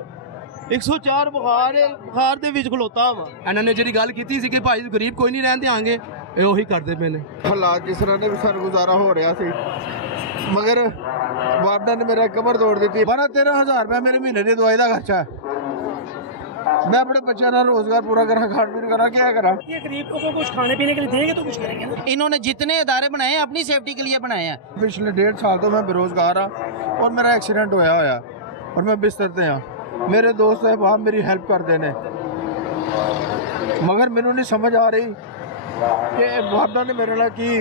104 ਬੁਖਾਰ ਦੇ ਵਿੱਚ ਖਲੋਤਾ ਵਾ। ਇਹਨਾਂ ਨੇ ਜਿਹੜੀ ਗੱਲ ਕੀਤੀ ਸੀ ਕਿ ਭਾਈ ਗਰੀਬ ਕੋਈ ਨਹੀਂ ਰਹਿਣ ਦਿਆਂਗੇ ਇਹ ਉਹੀ ਕਰਦੇ ਪਏ ਨੇ। ਹਾਲਾਤ ਜਿਸ ਤਰ੍ਹਾਂ ਦੇ ਵੀ ਸਾਨੂੰ ਗੁਜ਼ਾਰਾ ਹੋ ਰਿਹਾ ਸੀ ਮਗਰ ਵਾਰਡਨ ਨੇ ਮੇਰਾ ਕਮਰ ਤੋੜ ਦਿੱਤੀ 12-13 ਹਜ਼ਾਰ ਰੁਪਏ ਮੇਰੇ ਮਹੀਨੇ ਦੀ ਦਵਾਈ ਦਾ ਖਰਚਾ ਹੈ। मैं अपने बच्चों का रोजगार पूरा करा खान पीन करा क्या करा। ये गरीब को कुछ खाने पीने के लिए देंगे तो कुछ करेंगे ना। इन्होंने जितने इदारे बनाए हैं अपनी सेफ्टी के लिए बनाए हैं। पिछले 1.5 साल तो मैं बेरोजगार हाँ और मेरा एक्सीडेंट होया और मैं बिस्तर ते हाँ। मेरे दोस्त साहब मेरी हेल्प करते हैं मगर मैनू नहीं समझ आ रही कि वापडा ने मेरे नाल की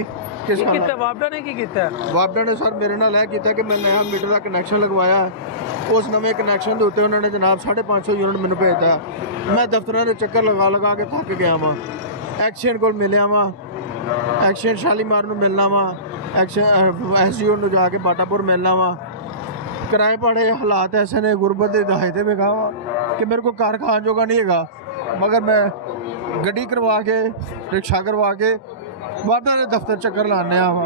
वापडा ने की कीता है? वापडा ने सर मेरे नाल किया कि मैं नया मीटर का कनैक्शन लगवाया उस नवे कनैक्शन के उत्ते उन्होंने जनाब 550 यूनिट मैंने भेजता। मैं दफ्तर के चक्कर लगा के थक गया वा एक्सीडेंट को मिलया वा एक्सीडेंट शालीमार में मिलना वा SGO में जाके बाटापुर मिलना वा किराए पड़े हालात ऐसे ने गुरबत के दहायते में कहा कि मेरे को कार खान जोगा नहीं है मगर मैं गड्डी करवा के रिक्शा करवा के वापडा के दफ्तर चक्कर लाने वा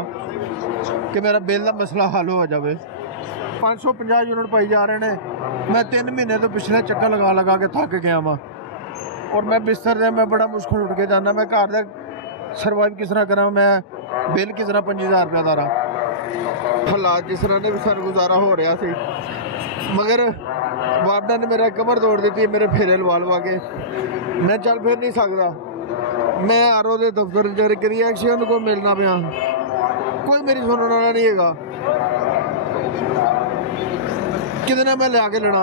कि मेरा बिल का मसला हल हो जाए। 550 यूनिट पाई जा रहे हैं मैं 3 महीने तो पिछले चक्कर लगा के थक गया वा और मैं बिस्तर से मैं बड़ा मुश्किल उठ के जाना मैं घर सर्वाइव किस तरह करा मैं बिल किस तरह 5000 रुपया दा रहा। हालात जिस तरह ने भी सारा गुजारा हो रहा सी मगर वापडा ने मेरा कमर तोड़ दी मेरे फेरे लवा के मैं चल फिर नहीं सकता। मैं RO के दफ्तर करी एक्सीडेंट को मिलना पाया कोई मेरी सुनने वाला नहीं है कितने मैं लिया के लेना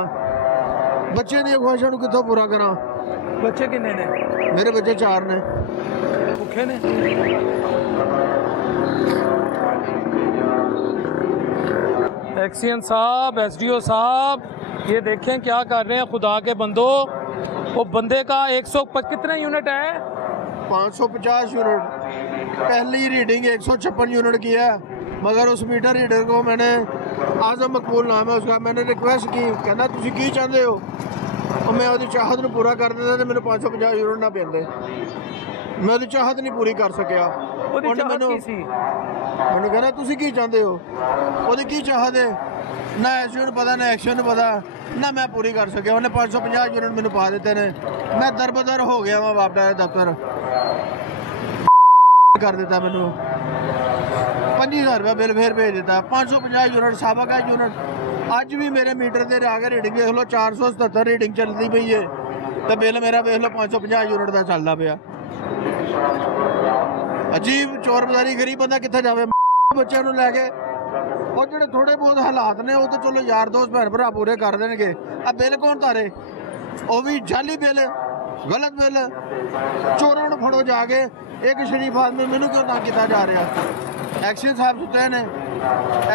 बच्चे दी ख्वाहिशों कितों पूरा करा। बच्चे किन्ने ने? मेरे बच्चे 4 ने। भूखे ने? एक्सीएन साहब SDO साहब ये देखें क्या कर रहे हैं खुदा के बंदो। वो बंदे का 100 कितने यूनिट है? 550 यूनिट पहली रीडिंग 156 यूनिट की है मगर उस मीटर रीडर को मैंने आजम मकबूल नाम है उसका मैंने रिक्वेस्ट की कहना तुम की चाहते हो और मैं वो चाहत में पूरा कर देता तो मैंने 550 यूनिट ना पेंदे मैं वो चाहत नहीं पूरी कर सकिया। मैंने कहना तुम की चाहते हो वो की चाहत है ना SGO पता ना एक्शन पता ना मैं पूरी कर सकिया उन्हें 550 यूनिट मैंने पा देते ने मैं दरबदर हो गया वहाँ वापडा दफ्तर कर देता मैनू 5000 रुपया बिल फिर भेज देता 550 यूनिट साबा का यूनिट अज भी मेरे मीटर से आगे रीडिंग देख लो 477 रीडिंग चलती पई है तो बिल मेरा देख लो 550 यूनिट का चलता पाया। अजीब चोर बाजारी गरीब बंदा कितने जाए बच्चों को लैके और जो थोड़े बहुत हालात ने वो तो चलो यार दोस्त भैन भरा पूरे कर देंगे अब बिल कौन तारे वो भी जाली बिल ਗਲਤ ਬਿੱਲ ਚੋਰਾਂ ਨੂੰ ਫੜੋ ਜਾ ਕੇ ਇੱਕ ਸ਼ਰੀਫ ਆਦਮੀ ਮੈਨੂੰ ਕਿਉਂ ਨਾ ਕੀਤਾ ਜਾ ਰਿਹਾ ਐਕਸ਼ਨ ਸਾਹਿਬ ਸੁੱਤੇ ਨੇ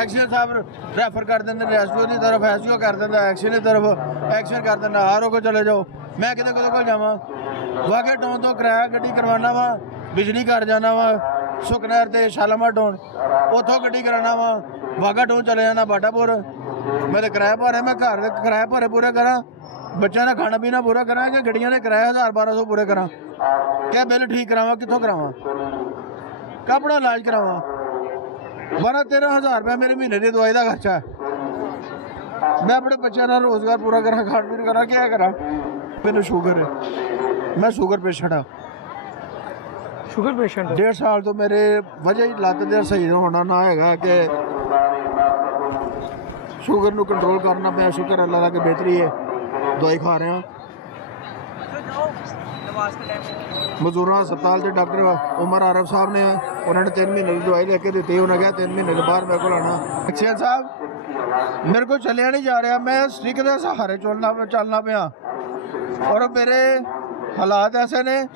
ਐਕਸ਼ਨ ਸਾਹਿਬ ਰੈਫਰ ਕਰ ਦਿੰਦੇ ਨੇ ਐਸਓ ਦੀ ਤਰਫ ਐਸਓ ਕਰ ਦਿੰਦਾ ਐਕਸ਼ਨ ਦੀ ਤਰਫ ਐਕਸ਼ਨ ਕਰ ਦਿੰਦਾ ਆਰਓ ਕੋ ਚਲੇ ਜਾਓ ਮੈਂ ਕਿਤੇ ਕੋਲ ਜਾਵਾਂ ਵਾਗੇ ਟੋਨ ਤੋਂ ਕਿਰਾਇਆ ਗੱਡੀ ਕਰਵਾਉਣਾ ਵਾ ਬਿਜਲੀ ਘਰ ਜਾਣਾ ਵਾ ਸੁਖਨਹਿਰ ਤੇ ਸ਼ਾਲਾਮਾਰ ਟੋਨ ਉੱਥੋਂ ਗੱਡੀ ਕਰਾਉਣਾ ਵਾ ਵਾਗਾ ਟੋਨ ਚਲੇ ਜਾਣਾ ਬਾਟਾਪੁਰ ਮੈਂ ਤਾਂ ਕਿਰਾਇਆ ਭਰਿਆ ਮੈਂ ਘਰ ਦੇ ਕਿਰਾਇਆ ਭਰੇ ਪੂਰੇ ਕਰਾਂ ਬੱਚਿਆਂ ਦਾ ਖਾਣਾ ਪੀਣਾ ਪੂਰਾ ਕਰਾਂ ਕਿ ਗੱਡੀਆਂ ਦੇ ਕਿਰਾਇਆ 1000-1200 ਪੂਰੇ ਕਰਾਂ ਕਿਆ ਬਿੱਲ ਠੀਕ ਕਰਾਵਾਂ ਕਿੱਥੋਂ ਕਰਾਵਾਂ ਕਪੜਾ ਇਲਾਜ ਕਰਾਵਾਂ 12-13 ਹਜ਼ਾਰ ਰੁਪਏ ਮੇਰੇ ਮਹੀਨੇ ਦੀ ਦਵਾਈ ਦਾ ਖਰਚਾ ਹੈ ਮੈਂ ਆਪਣੇ ਬੱਚਿਆਂ ਦਾ ਰੋਜ਼ਗਾਰ ਪੂਰਾ ਕਰਾਂ ਖਾਣ ਪੀਣ ਕਰਾਂ ਕਿਆ ਕਰਾਂ ਮੈਨੂੰ ਸ਼ੂਗਰ ਹੈ ਮੈਂ ਸ਼ੂਗਰ ਪੇਸ਼ੈਂਟ ਹਾਂ शुगर पेशेंट 1.5 ਸਾਲ ਤੋਂ ਮੇਰੇ ਵਜ੍ਹਾ ਹੀ ਲੱਤ ਦੇ ਸਹੀ ਹੋਣਾ ਨਾ ਹੈਗਾ ਕਿ ਸ਼ੂਗਰ ਨੂੰ ਕੰਟਰੋਲ ਕਰਨਾ ਪਿਆ ਸ਼ੁਕਰ ਅੱਲਾਹ ਦਾ ਕਿ ਬਿਹਤਰੀ ਹੈ ਦਵਾਈ ਖਾ ਰਹੇ ਹਾਂ ਮਜ਼ਦੂਰਾਂ ਹਸਪਤਾਲ ਦੇ ਡਾਕਟਰ ਉਮਰ ਆਰਫ ਸਾਹਿਬ ਨੇ ਉਹਨਾਂ ਨੇ 3 ਮਹੀਨੇ ਦੀ ਦਵਾਈ ਲੈ ਕੇ ਦਿੱਤੀ ਉਹਨਾਂ ਕਿਹਾ 3 ਮਹੀਨੇ ਦੇ ਬਾਅਦ ਮੇਰੇ ਕੋਲ ਆਉਣਾ ਐਕਸ਼ਨ ਸਾਹਿਬ ਮੇਰੇ ਕੋਲ ਚੱਲਿਆ ਨਹੀਂ ਜਾ ਰਿਹਾ ਮੈਂ ਸਟਿਕ ਦੇ ਸਹਾਰੇ ਚੱਲਣਾ ਪਿਆ ਔਰ ਮੇਰੇ ਹਾਲਾਤ ਐਸੇ ਨੇ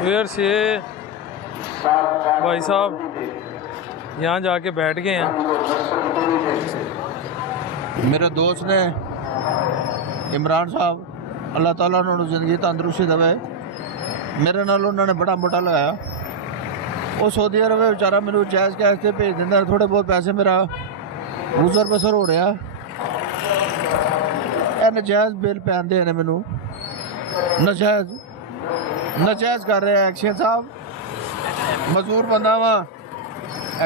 व्यूअर्स ये भाई साहब यहाँ जाके बैठ गए हैं मेरे दोस्त ने इमरान साहब अल्लाह ताला उन्होंने जिंदगी तंदुरुस्ती देवे मेरे नाल उन्होंने बड़ा मोटा लगाया वो सऊदी अरब बेचारा मैंने जायज़ कैश से भेज दिंदा थोड़े बहुत पैसे मेरा गुजर बसर हो रहा ਇਹ ਨਜਾਇਜ਼ ਬਿੱਲ ਪੈਂਦੇ ਨੇ ਮੈਨੂੰ ਨਜਾਇਜ਼ ਕਰ ਰਿਹਾ ਐਕਸ਼ਨ ਸਾਹਿਬ ਮਜ਼ਦੂਰ ਬੰਦਾ ਵਾ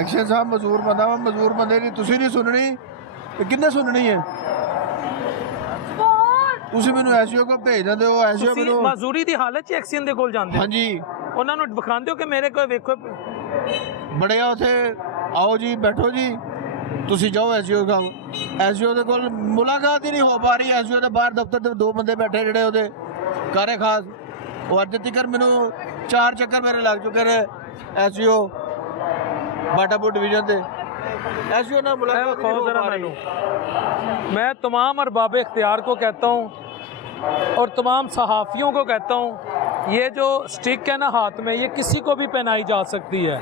ਐਕਸ਼ਨ ਸਾਹਿਬ ਮਜ਼ਦੂਰ ਬੰਦਾ ਵਾ ਮਜ਼ਦੂਰ ਬੰਦੇ ਦੀ ਤੁਸੀਂ ਨਹੀਂ ਸੁਣਨੀ ਤੇ ਕਿੰਨੇ ਸੁਣਨੀ ਹੈ ਤੁਸੀਂ ਮੈਨੂੰ ਐਸਓ ਕੋ ਭੇਜ ਦਿੰਦੇ ਹੋ ਐਸਓ ਮੈਨੂੰ ਮਜ਼ਦੂਰੀ ਦੀ ਹਾਲਤ 'ਚ ਐਕਸੀਅਨ ਦੇ ਕੋਲ ਜਾਂਦੇ ਹਾਂਜੀ ਉਹਨਾਂ ਨੂੰ ਵਿਖਾਉਂਦੇ ਹੋ ਕਿ ਮੇਰੇ ਕੋਲ ਵੇਖੋ ਬੜੇ ਆ ਉੱਥੇ ਆਓ ਜੀ ਬੈਠੋ ਜੀ ਤੁਸੀਂ ਜਾਓ ਐਸਓ ਸਾਹਿਬ ਐਸਓ ਦੇ ਕੋਲ ਮੁਲਾਕਾਤ ਹੀ ਨਹੀਂ ਹੋ ਪਾ ਰਹੀ ਐਸਓ ਦੇ ਬਾਹਰ ਦਫ਼ਤਰ ਦੇ 2 ਬੰਦੇ ਬੈਠੇ ਜਿਹੜੇ ਉਹਦੇ ਕਾਰੇ ਖਾਸ ਉਹ ਅੱਜ ਤੱਕ ਮੈਨੂੰ 4 ਚੱਕਰ ਮੇਰੇ ਲੱਗ ਚੁੱਕੇ ਨੇ ਐਸਓ बाटापुर डिवीजन थे ऐसी ना मैं तमाम अरबाब इख्तियार को कहता हूँ और तमाम सहाफ़ियों को कहता हूँ ये जो स्टिक है ना हाथ में ये किसी को भी पहनाई जा सकती है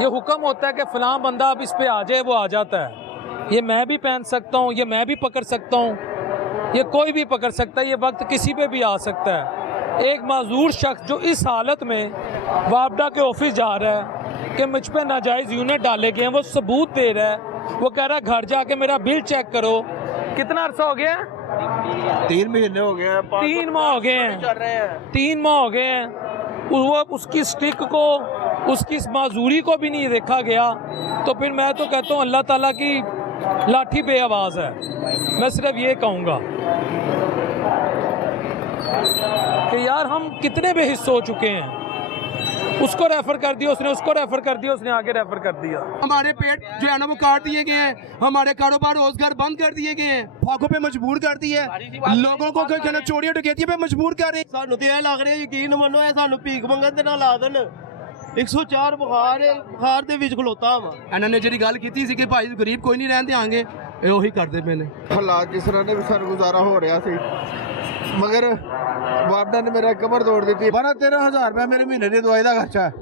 ये हुक्म होता है कि फ़लाँ बंदा अब इस पे आ जाए वो आ जाता है ये मैं भी पहन सकता हूँ ये मैं भी पकड़ सकता हूँ ये कोई भी पकड़ सकता है ये वक्त किसी पे भी आ सकता है एक माजूर शख्स जो इस हालत में वापडा के ऑफिस जा रहा है कि मुझ पे नाजायज़ यूनिट डाले गए हैं वो सबूत दे रहा है वो कह रहा है घर जाके मेरा बिल चेक करो कितना अरसा हो गया 3 महीने हो गए हैं 3 माह हो गए हैं 3 माह हो गए हैं वो उसकी स्टिक को उसकी माजूरी को भी नहीं देखा गया तो फिर मैं तो कहता हूँ अल्लाह ताला की लाठी बे आवाज़ है मैं सिर्फ ये कहूँगा कि यार हम कितने बेहिस्स हो चुके हैं उसको रेफर कर दिया उसने उसको रेफर कर दिया उसने आगे रेफर कर दिया हमारे पेट जो है ना वो काट दिए गए हैं हमारे कारोबार रोजगार बंद कर दिए गए हैं फाकों पे मजबूर कर दिए लोगों को कहना चोरियां डकैतियों पे मजबूर कर रहे हैं ਸਾਨੂੰ ਤੇ ਇਹ ਲੱਗ ਰਿਹਾ ਯਕੀਨ ਮੰਨੋ ਇਹ ਸਾਨੂੰ ਭੀਖ ਮੰਗਣ ਦੇ ਨਾਲ ਲਾ ਦੇਣ 104 ਬੁਖਾਰ ਦੇ ਵਿੱਚ ਖਲੋਤਾ ਵਾ ਇਹਨਾਂ ਨੇ ਜਿਹੜੀ ਗੱਲ ਕੀਤੀ ਸੀ ਕਿ ਭਾਈ ਗਰੀਬ ਕੋਈ ਨਹੀਂ ਰਹਿਣ ਦਿਆਂਗੇ ਇਹ ਉਹੀ ਕਰਦੇ ਪਏ ਨੇ ਹਾਲਾਤ ਜਿਸ ਤਰ੍ਹਾਂ ਦੇ ਵੀ ਸਾਨੂੰ ਗੁਜ਼ਾਰਾ ਹੋ ਰਿਹਾ ਸੀ ਮਗਰ ਵਾਪਡਾ ਨੇ ਮੇਰਾ ਕਮਰ ਤੋੜ ਦਿੱਤੀ 12-13 ਹਜ਼ਾਰ ਰੁਪਏ ਮੇਰੇ ਮਹੀਨੇ ਦੀ ਦਵਾਈ ਦਾ ਖਰਚਾ ਹੈ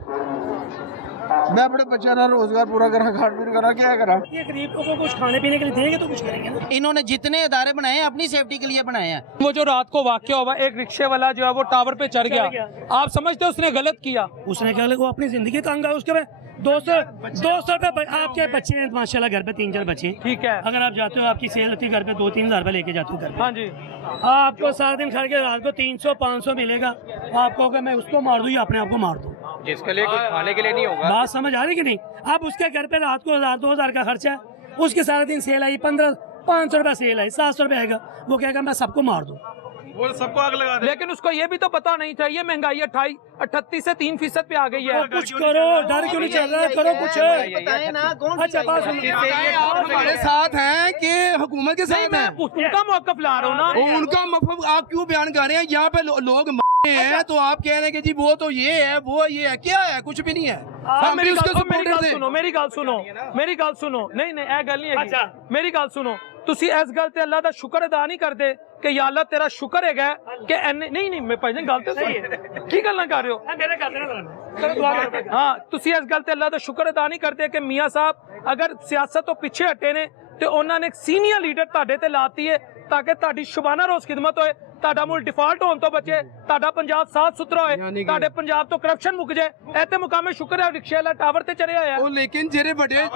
मैं अपने बच्चों का रोजगार पूरा करा खान पीन करा क्या करा ये गरीब को कुछ खाने पीने के लिए देंगे तो कुछ करेंगे ना। इन्होंने जितने इदारे बनाए हैं अपनी सेफ्टी के लिए बनाए हैं। वो जो रात को वाकया हुआ एक रिक्शे वाला जो है वो टावर पे चढ़ गया आप समझते हो उसने गलत किया उसने क्या वो अपनी जिंदगी तंग है उसके बाद 200 रुपये आपके बच्चे हैं माशाल्लाह घर पे 3-4 बच्चे ठीक है अगर आप जाते हो आपकी सेल होती है घर पे 2-3 हज़ार रुपये लेके जाते हो घर पे हाँ जी आपको सारा दिन खा के रात को 300-500 मिलेगा आपको अगर मैं उसको मार दूँ या अपने आप को मार दूँ जिसके लिए कुछ खाने के लिए नहीं होगा बात समझ आ रही कि नहीं अब उसके घर पे रात को 1000-2000 का खर्चा है उसके सारा दिन सेल आई 500 रुपये सेल आई 700 रुपये आएगा वो कहेगा मैं सबको मार दूँ वो सबको आग लगा दे। लेकिन उसको ये भी तो पता नहीं चाहिए महंगाई 38 से 3% पे आ गई है कुछ करो डर क्यों नहीं चल रहा है करो कुछ अच्छा बात आप हमारे साथ हैं कि हुकूमत के साथ हैं उनका मौकफ ला रहा हूँ ना उनका मौकफ आप क्यों बयान कर रहे हैं यहाँ पे लोग है तो आप कह रहे हैं कि जी वो तो ये है वो ये है, क्या है? कुछ भी नहीं है। हम भी उसके supporter थे। मेरी गल सुनो नहीं ए गल नहीं है। मेरी गल सुनो, तुसी इस गल ते अल्लाह दा शुक्र अदा नहीं करते कि या अल्लाह तेरा शुक्र है कि नहीं मैं भाई गल ते सुन की गल्लां कर रहे हो। हाँ, तुसी इस गल ते अल्लाह दा शुक्र अदा नहीं करते कि मियां साहब अगर सियासत तो पीछे हटे ने ते उन्होंने ने एक सीनियर लीडर तुहाडे ते लाती है ताकि तुहाडी शुबाना रोज खिदमत होए, तुहाडा मुल्क डिफाल्ट होने तो बचे, तुहाडा पंजाब साफ सुथरा होए, तुहाडे पंजाब तो करप्शन मुक जाए। ऐते मुकामे शुक्र है रिक्शे वाला टावर ते चढ़िया है। ओ लेकिन जेरे बड़े इस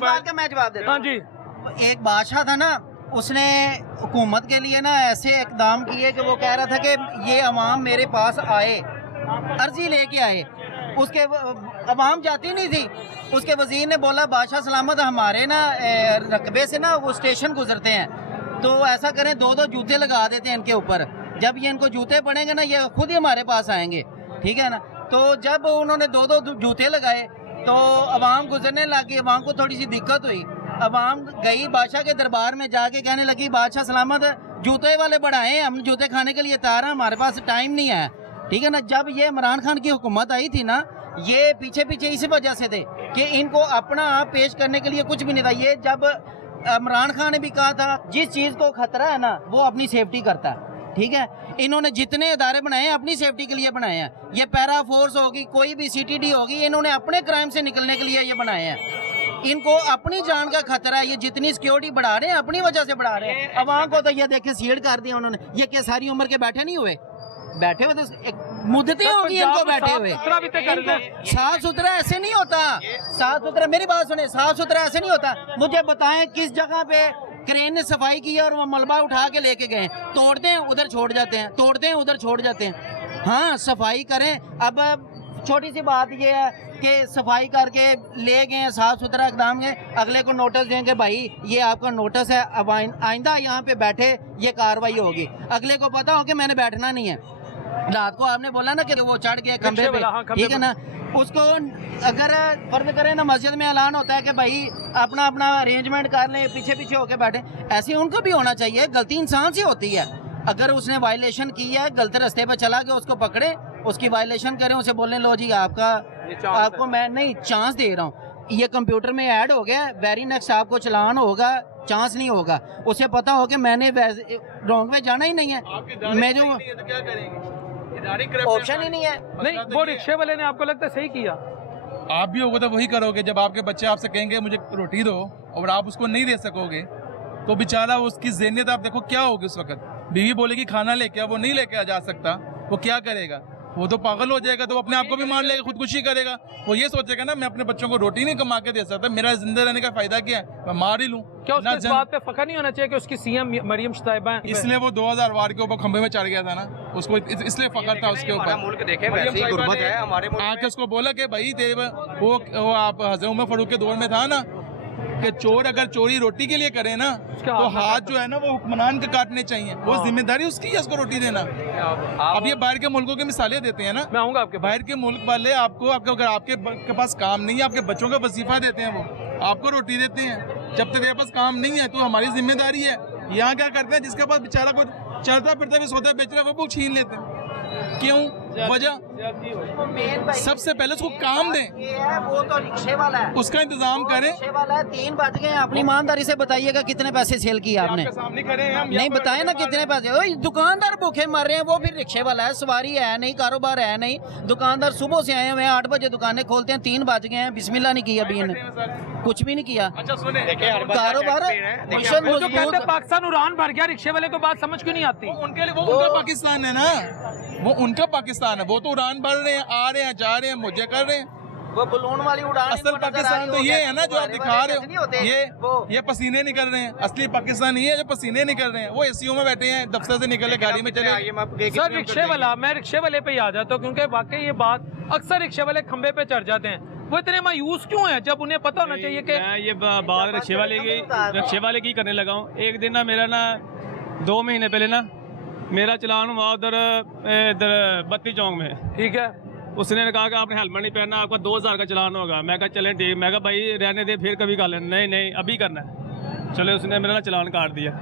बात का मैं जवाब देता हूं। हाँ जी, एक बादशाह था ना, उसने हुकूमत के लिए ना ऐसे इकदाम किए कि वो कह रहा था कि ये अवाम मेरे पास आए, अर्जी लेके आए, उसके अवाम जाती नहीं थी। उसके वजीर ने बोला बादशाह सलामत हमारे ना रकबे से ना वो स्टेशन गुजरते हैं, तो ऐसा करें 2-2 जूते लगा देते हैं इनके ऊपर, जब ये इनको जूते पड़ेंगे ना ये खुद ही हमारे पास आएंगे, ठीक है ना। तो जब उन्होंने 2-2 जूते लगाए तो अवाम गुजरने लगी, अवाम को थोड़ी सी दिक्कत हुई, अवाम गई बादशाह के दरबार में जाके कहने लगी बादशाह सलामत जूते वाले बढ़ाएं, हम जूते खाने के लिए तैयार हैं, हमारे पास टाइम नहीं है, ठीक है ना। जब ये इमरान खान की हुकूमत आई थी ना, ये पीछे पीछे इसी वजह से थे कि इनको अपना आप पेश करने के लिए कुछ भी नहीं था। ये जब इमरान खान ने भी कहा था जिस चीज़ को खतरा है ना वो अपनी सेफ्टी करता है, ठीक है। इन्होंने जितने इदारे बनाए हैं अपनी सेफ्टी के लिए बनाए हैं। ये पैरा फोर्स होगी, कोई भी CTD होगी, इन्होंने अपने क्राइम से निकलने के लिए ये बनाए हैं। इनको अपनी जान का खतरा है, ये जितनी सिक्योरिटी बढ़ा रहे हैं अपनी वजह से बढ़ा रहे हैं। अवाम को तो ये देखे सीड कर दिया उन्होंने। ये क्या सारी उम्र के बैठे नहीं हुए? बैठे हुए तो मुद्दतें होगी इनको बैठे हुए। साफ सुथरा ऐसे नहीं होता, साफ सुथरा, मेरी बात सुने, साफ सुथरा ऐसे नहीं होता। मुझे बताएं किस जगह पे क्रेन ने सफाई की और वो मलबा उठा के लेके गए, तोड़ते हैं उधर छोड़ जाते हैं, तोड़ते हैं उधर छोड़ जाते हैं। हाँ, सफाई करें। अब छोटी सी बात ये है कि सफाई करके ले गए, साफ सुथरा इकदाम है, अगले को नोटिस देंगे भाई ये आपका नोटिस है, अब आइंदा यहाँ पे बैठे ये कार्रवाई होगी। अगले को पता हो कि मैंने बैठना नहीं है। रात को आपने बोला ना कि वो चढ़ गए खंबे पे, ठीक है ना, उसको अगर फर्ज करें ना मस्जिद में ऐलान होता है कि भाई अपना अपना अरेंजमेंट कर लें, पीछे पीछे होके बैठे, ऐसे उनको भी होना चाहिए। गलती इंसान से होती है, अगर उसने वायलेशन की है, गलत रास्ते पे चला गया, उसको पकड़े, उसकी वायलेशन करें, उसे बोलने लो जी आपको मैं नहीं चांस दे रहा हूँ, ये कंप्यूटर में ऐड हो गया, वेरी नेक्स्ट आपको चलान होगा, चांस नहीं होगा। उसे पता हो कि मैंने रॉन्ग में जाना ही नहीं है, मैं जो ऑप्शन ही नहीं है। नहीं, वो रिक्शे वाले ने आपको लगता है सही किया? आप भी होगे तो वही करोगे। जब आपके बच्चे आपसे कहेंगे मुझे रोटी दो और आप उसको नहीं दे सकोगे तो बेचारा उसकी ज़हनियत आप देखो क्या होगी उस वक्त। बीवी बोलेगी खाना लेके आ, वो नहीं लेके आ जा सकता, वो क्या करेगा? वो तो पागल हो जाएगा, तो अपने आप को भी मार लेगा, खुदकुशी करेगा। वो ये सोचेगा ना मैं अपने बच्चों को रोटी नहीं कमा के दे सकता, मेरा जिंदा रहने का फायदा क्या है, मैं मार ही लूँ। क्या उसको इस बात पे फखर नहीं होना चाहिए कि उसकी CM मरियम शताइबा है? इसलिए वो 2000 वार के ऊपर खंबे में चढ़ गया था ना, उसको इसलिए फखर था उसके ऊपर। मुल्क देखे वैसे ही गुर्बत है हमारे मुल्क में। आके उसको बोला कि भाई तेरे वो आप हज़रत उमर फारूक के दौर में था ना कि चोर अगर चोरी रोटी के लिए करे ना तो हाथ जो है ना वो हुक्मरान के काटने चाहिए, वो जिम्मेदारी उसकी है उसको रोटी देना। अब ये बाहर के मुल्कों की मिसालें देते हैं ना, मैं आऊंगा आपके बाहर के मुल्क वाले आपको अगर आपके पास काम नहीं है, आपके बच्चों का वजीफा देते हैं, वो आपको रोटी देते हैं। जब तक तेरे पास काम नहीं है तो हमारी जिम्मेदारी है। यहाँ क्या करते हैं, जिसके पास बेचारा कोई चलता फिरता भी सौदा बेच रहा है वो छीन लेते हैं। क्यों? वजह सबसे पहले उसको काम दें, वो तो रिक्शे वाला है, उसका इंतजाम करें। रिक्शे वाला है, 3 बज गए, अपनी ईमानदारी से बताइएगा कितने पैसे सेल किए आपने? नहीं बताए ना कितने पैसे। ओए दुकानदार भूखे मर रहे हैं, वो फिर रिक्शे वाला है, सवारी है नहीं, कारोबार है नहीं। दुकानदार सुबह से आए हुए हैं, 8 बजे दुकानें खोलते हैं, 3 बज गए हैं, बिस्मिल्लाह नहीं किया अभी इन्हें, कुछ भी नहीं किया। कारोबार पाकिस्तान उड़ान भर गया, रिक्शे वाले को बात समझ क्यों नहीं आती? उनके लिए वो उनका पाकिस्तान है ना, वो उनका पाकिस्तान है। वो तो उड़ान भर रहे हैं, आ रहे हैं, जा रहे हैं, मुझे कर रहे हैं। वो बलून वाली उड़ान असल पाकिस्तान तो ये है ना जो आप दिखा रहे हो, ये पसीने निकल रहे हैं। असली पाकिस्तान ये है जो पसीने निकल रहे हैं। वो एसीओ में बैठे हैं, दफ्तर से निकले गाड़ी में चले। सर रिक्शे वाला, मैं रिक्शे वाले पे ही आ जाता हूँ क्योंकि वाकई ये बात अक्सर रिक्शे वाले खंबे पे चढ़ जाते हैं। वो इतने मायूस क्यों है जब उन्हें पता होना चाहिए कि मैं ये बात रिक्शे वाले की करने लगा हूँ। एक दिन ना मेरा ना 2 महीने पहले ना मेरा चलान हुआ उधर बत्ती चौक में, ठीक है। उसने कहा कि आपने हेलमेट नहीं पहनना, आपका 2000 का चलान होगा। मैं कहा चलें ठीक, मैं कहा भाई रहने दे, फिर कभी कर लेना। नहीं अभी करना है। चलो उसने मेरा ना चलान काट दिया।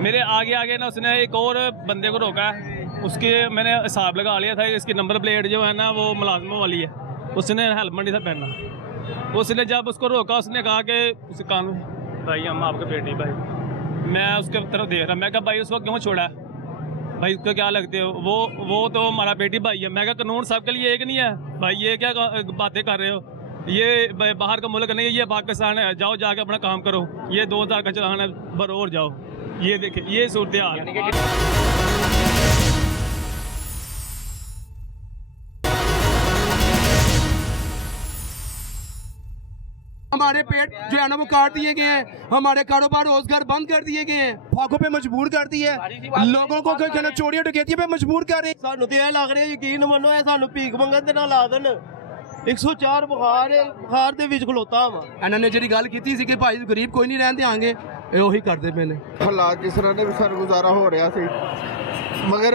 मेरे आगे आगे ना उसने एक और बंदे को रोका है, उसके मैंने हिसाब लगा लिया था, इसकी नंबर प्लेट जो है ना वो मुलाजमों वाली है, उसने हेलमेट नहीं था पहनना। उसने जब उसको रोका उसने कहा कि उस कान भाई हम आपके बेटी भाई, मैं उसके तरफ देख रहा, मैं कहा भाई उसको क्यों छोड़ा है भाई, उसको क्या लगते हो, वो तो हमारा बेटी भाई है। मैं कहा कानून सबके लिए एक नहीं है भाई, ये क्या बातें कर रहे हो, ये बाहर का मुल्क नहीं है, ये पाकिस्तान है, जाओ जाके अपना काम करो, ये 2000 का चलान है बरोर जाओ। ये देखिए ये सूरत हाल। हमारे पेट जो है ना वो काट दिए गए हैं, हमारे कारोबार रोजगार बंद कर दिए गए हैं, फाकों पे मजबूर कर दिया है, लोगों को कहना चोरियां डकैतियों पे मजबूर कर रहे हैं। ਸਾਨੂੰ ਤੇ ਇਹ ਲੱਗ ਰਿਹਾ ਯਕੀਨ ਮੰਨੋ ਇਹ ਸਾਨੂੰ ਭੀਖ ਮੰਗਣ ਦੇ ਨਾਲ ਲਾ ਦੇਣ। 104 ਬੁਖਾਰ ਦੇ ਵਿੱਚ ਖਲੋਤਾ ਵਾ। ਇਹਨਾਂ ਨੇ ਜਿਹੜੀ ਗੱਲ ਕੀਤੀ ਸੀ ਕਿ ਭਾਈ ਗਰੀਬ ਕੋਈ ਨਹੀਂ ਰਹਿਣ ਦਿਆਂਗੇ, ਇਹ ਉਹੀ ਕਰਦੇ ਪਏ ਨੇ। ਹਾਲਾਤ ਜਿਸ ਤਰ੍ਹਾਂ ਦੇ ਵੀ ਸਾਨੂੰ ਗੁਜ਼ਾਰਾ ਹੋ ਰਿਹਾ ਸੀ, ਮਗਰ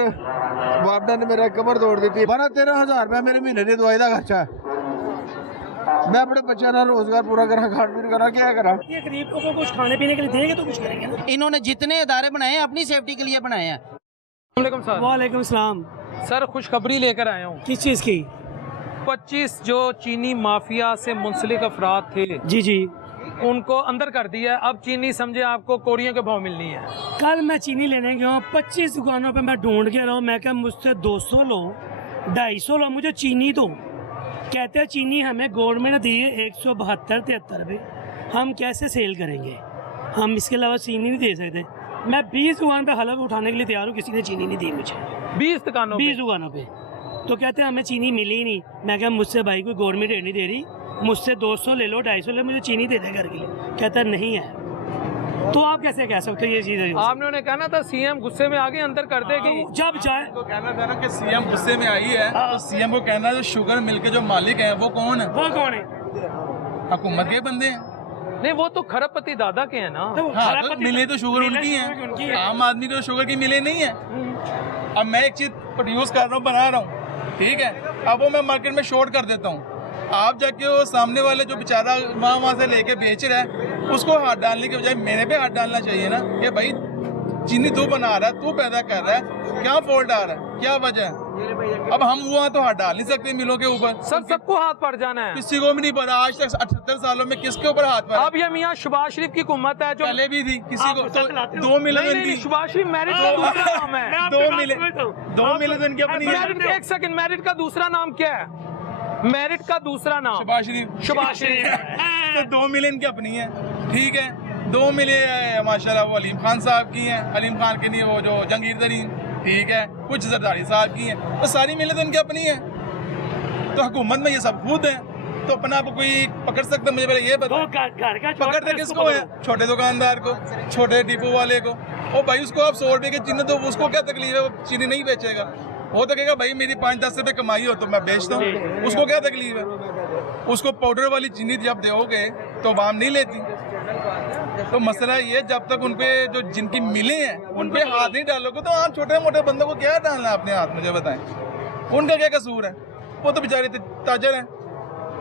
ਵਾਪਡਾ ਨੇ ਮੇਰਾ ਕਮਰ ਤੋੜ ਦਿੱਤੀ। 12-13 ਹਜ਼ਾਰ ਰੁਪਏ ਮੇਰੇ ਮਹੀਨੇ ਦੀ ਦਵਾਈ ਦਾ ਖਰਚਾ ਹੈ। मैं अपने बच्चों का रोजगार पूरा करा, खान पीन करा, क्या करा। ये गरीब को कुछ खाने पीने के लिए देंगे तो कुछ करेंगे ना। इन्होंने जितने इदारे बनाए हैं अपनी सेफ्टी के लिए बनाए हैं। वालेकुम सर। वालेकुम सलाम। सर खुशखबरी लेकर आया हूँ। किस चीज़ की? 25 जो चीनी माफिया से मुंसलिक अफराद थे, जी जी, उनको अंदर कर दिया है। अब चीनी समझे आपको कोड़ियों के भाव मिलनी है। कल मैं चीनी लेने गया हूँ, 25 दुकानों पे मैं ढूंढ के रहा हूँ, मैं क्या मुझसे 200 लो, 250 लो, मुझे चीनी दो। कहते हैं चीनी हमें गवर्नमेंट ने दी है 172-73 रुपये, हम कैसे सेल करेंगे, हम इसके अलावा चीनी नहीं दे सकते। मैं 20 दुकान पे हलफ उठाने के लिए तैयार हूँ, किसी ने चीनी नहीं दी मुझे। 20 दुकानों 20 दुकानों पे तो कहते हैं हमें चीनी मिली ही नहीं। मैं क्या मुझसे भाई कोई गवर्नमेंट रेट नहीं दे रही, मुझसे 200 ले लो, 250 ले, मुझे चीनी दे दे घर के लिए। कहता नहीं है, तो आप कैसे कह सकते हो ये चीज़ है? आपने उन्हें कहना था सीएम गुस्से में आगे अंदर कर देगी। जब जाए तो कहना था ना कि सीएम गुस्से में आई है, तो सीएम को कहना जो शुगर मिल के जो मालिक हैं वो कौन है? वो कौन है? हुकूमत के बंदे हैं। नहीं वो तो खरबपति दादा के हैं ना। तो हाँ, तो खराब मिले तो शुगर मिले उनकी शुगर है, आम आदमी को शुगर की मिले नहीं है। अब मैं एक चीज प्रोड्यूस कर रहा हूँ, बना रहा हूँ, ठीक है, अब वो मैं मार्केट में शॉर्ट कर देता हूँ, आप जाके वो सामने वाले जो बेचारा वहाँ से लेके बेच रहा है उसको हाथ डालने के बजाय मेरे पे हाथ डालना चाहिए ना कि भाई चीनी तू बना रहा है, तू पैदा कर रहा है, क्या फॉल्ट आ रहा है, क्या वजह है। अब हम वहाँ तो हाथ डाल नहीं सकते मिलों के ऊपर। सबको हाथ पड़ जाना है। किसी को भी नहीं पड़ा आज तक 78 सालों में किसके ऊपर हाथ पड़ा। अब ये मियाँ शहबाज शरीफ की हुकूमत है जो पहले भी थी, किसी को तो 2 मिलियन की शहबाज शरीफ मैरिट का दूसरा नाम है। 2 मिलियन की अपनी मैरिट, एक सेकंड, मैरिट का दूसरा नाम क्या है? मैरिट का दूसरा नाम शहबाज शरीफ। तो 2 मिलियन की अपनी है, ठीक है, 2 मिलियन माशाल्लाह वो अलीम खान साहब की हैं, अलीम खान के लिए वो जो जंगीर तरीन, ठीक है, कुछ जरदारी साहब की हैं, तो सारी मिले तो उनकी अपनी है। तो हुकूमत में ये सब खुद हैं, तो अपना आप कोई पकड़ सकते, मुझे पहले ये बताओ घर का पकड़ते किसको है? छोटे दुकानदार को, छोटे डिपो वाले को। ओ भाई उसको आप 100 रुपए की चीनी दो, उसको क्या तकलीफ है, वो चीनी नहीं बेचेगा, वो तो कहेगा भाई मेरी 5-10 रुपए कमाई हो तो मैं बेचता हूँ, उसको क्या तकलीफ है। उसको पाउडर वाली चीनी जब दोगे तो वाम नहीं लेती। तो मसला ये जब तक उनपे जो जिनकी मिले हैं उनपे हाथ नहीं डालोगे तो आम छोटे मोटे बंदों को क्या डालना है अपने हाथ, मुझे बताएं, उनका क्या कसूर है? वो तो बेचारे ताजर हैं।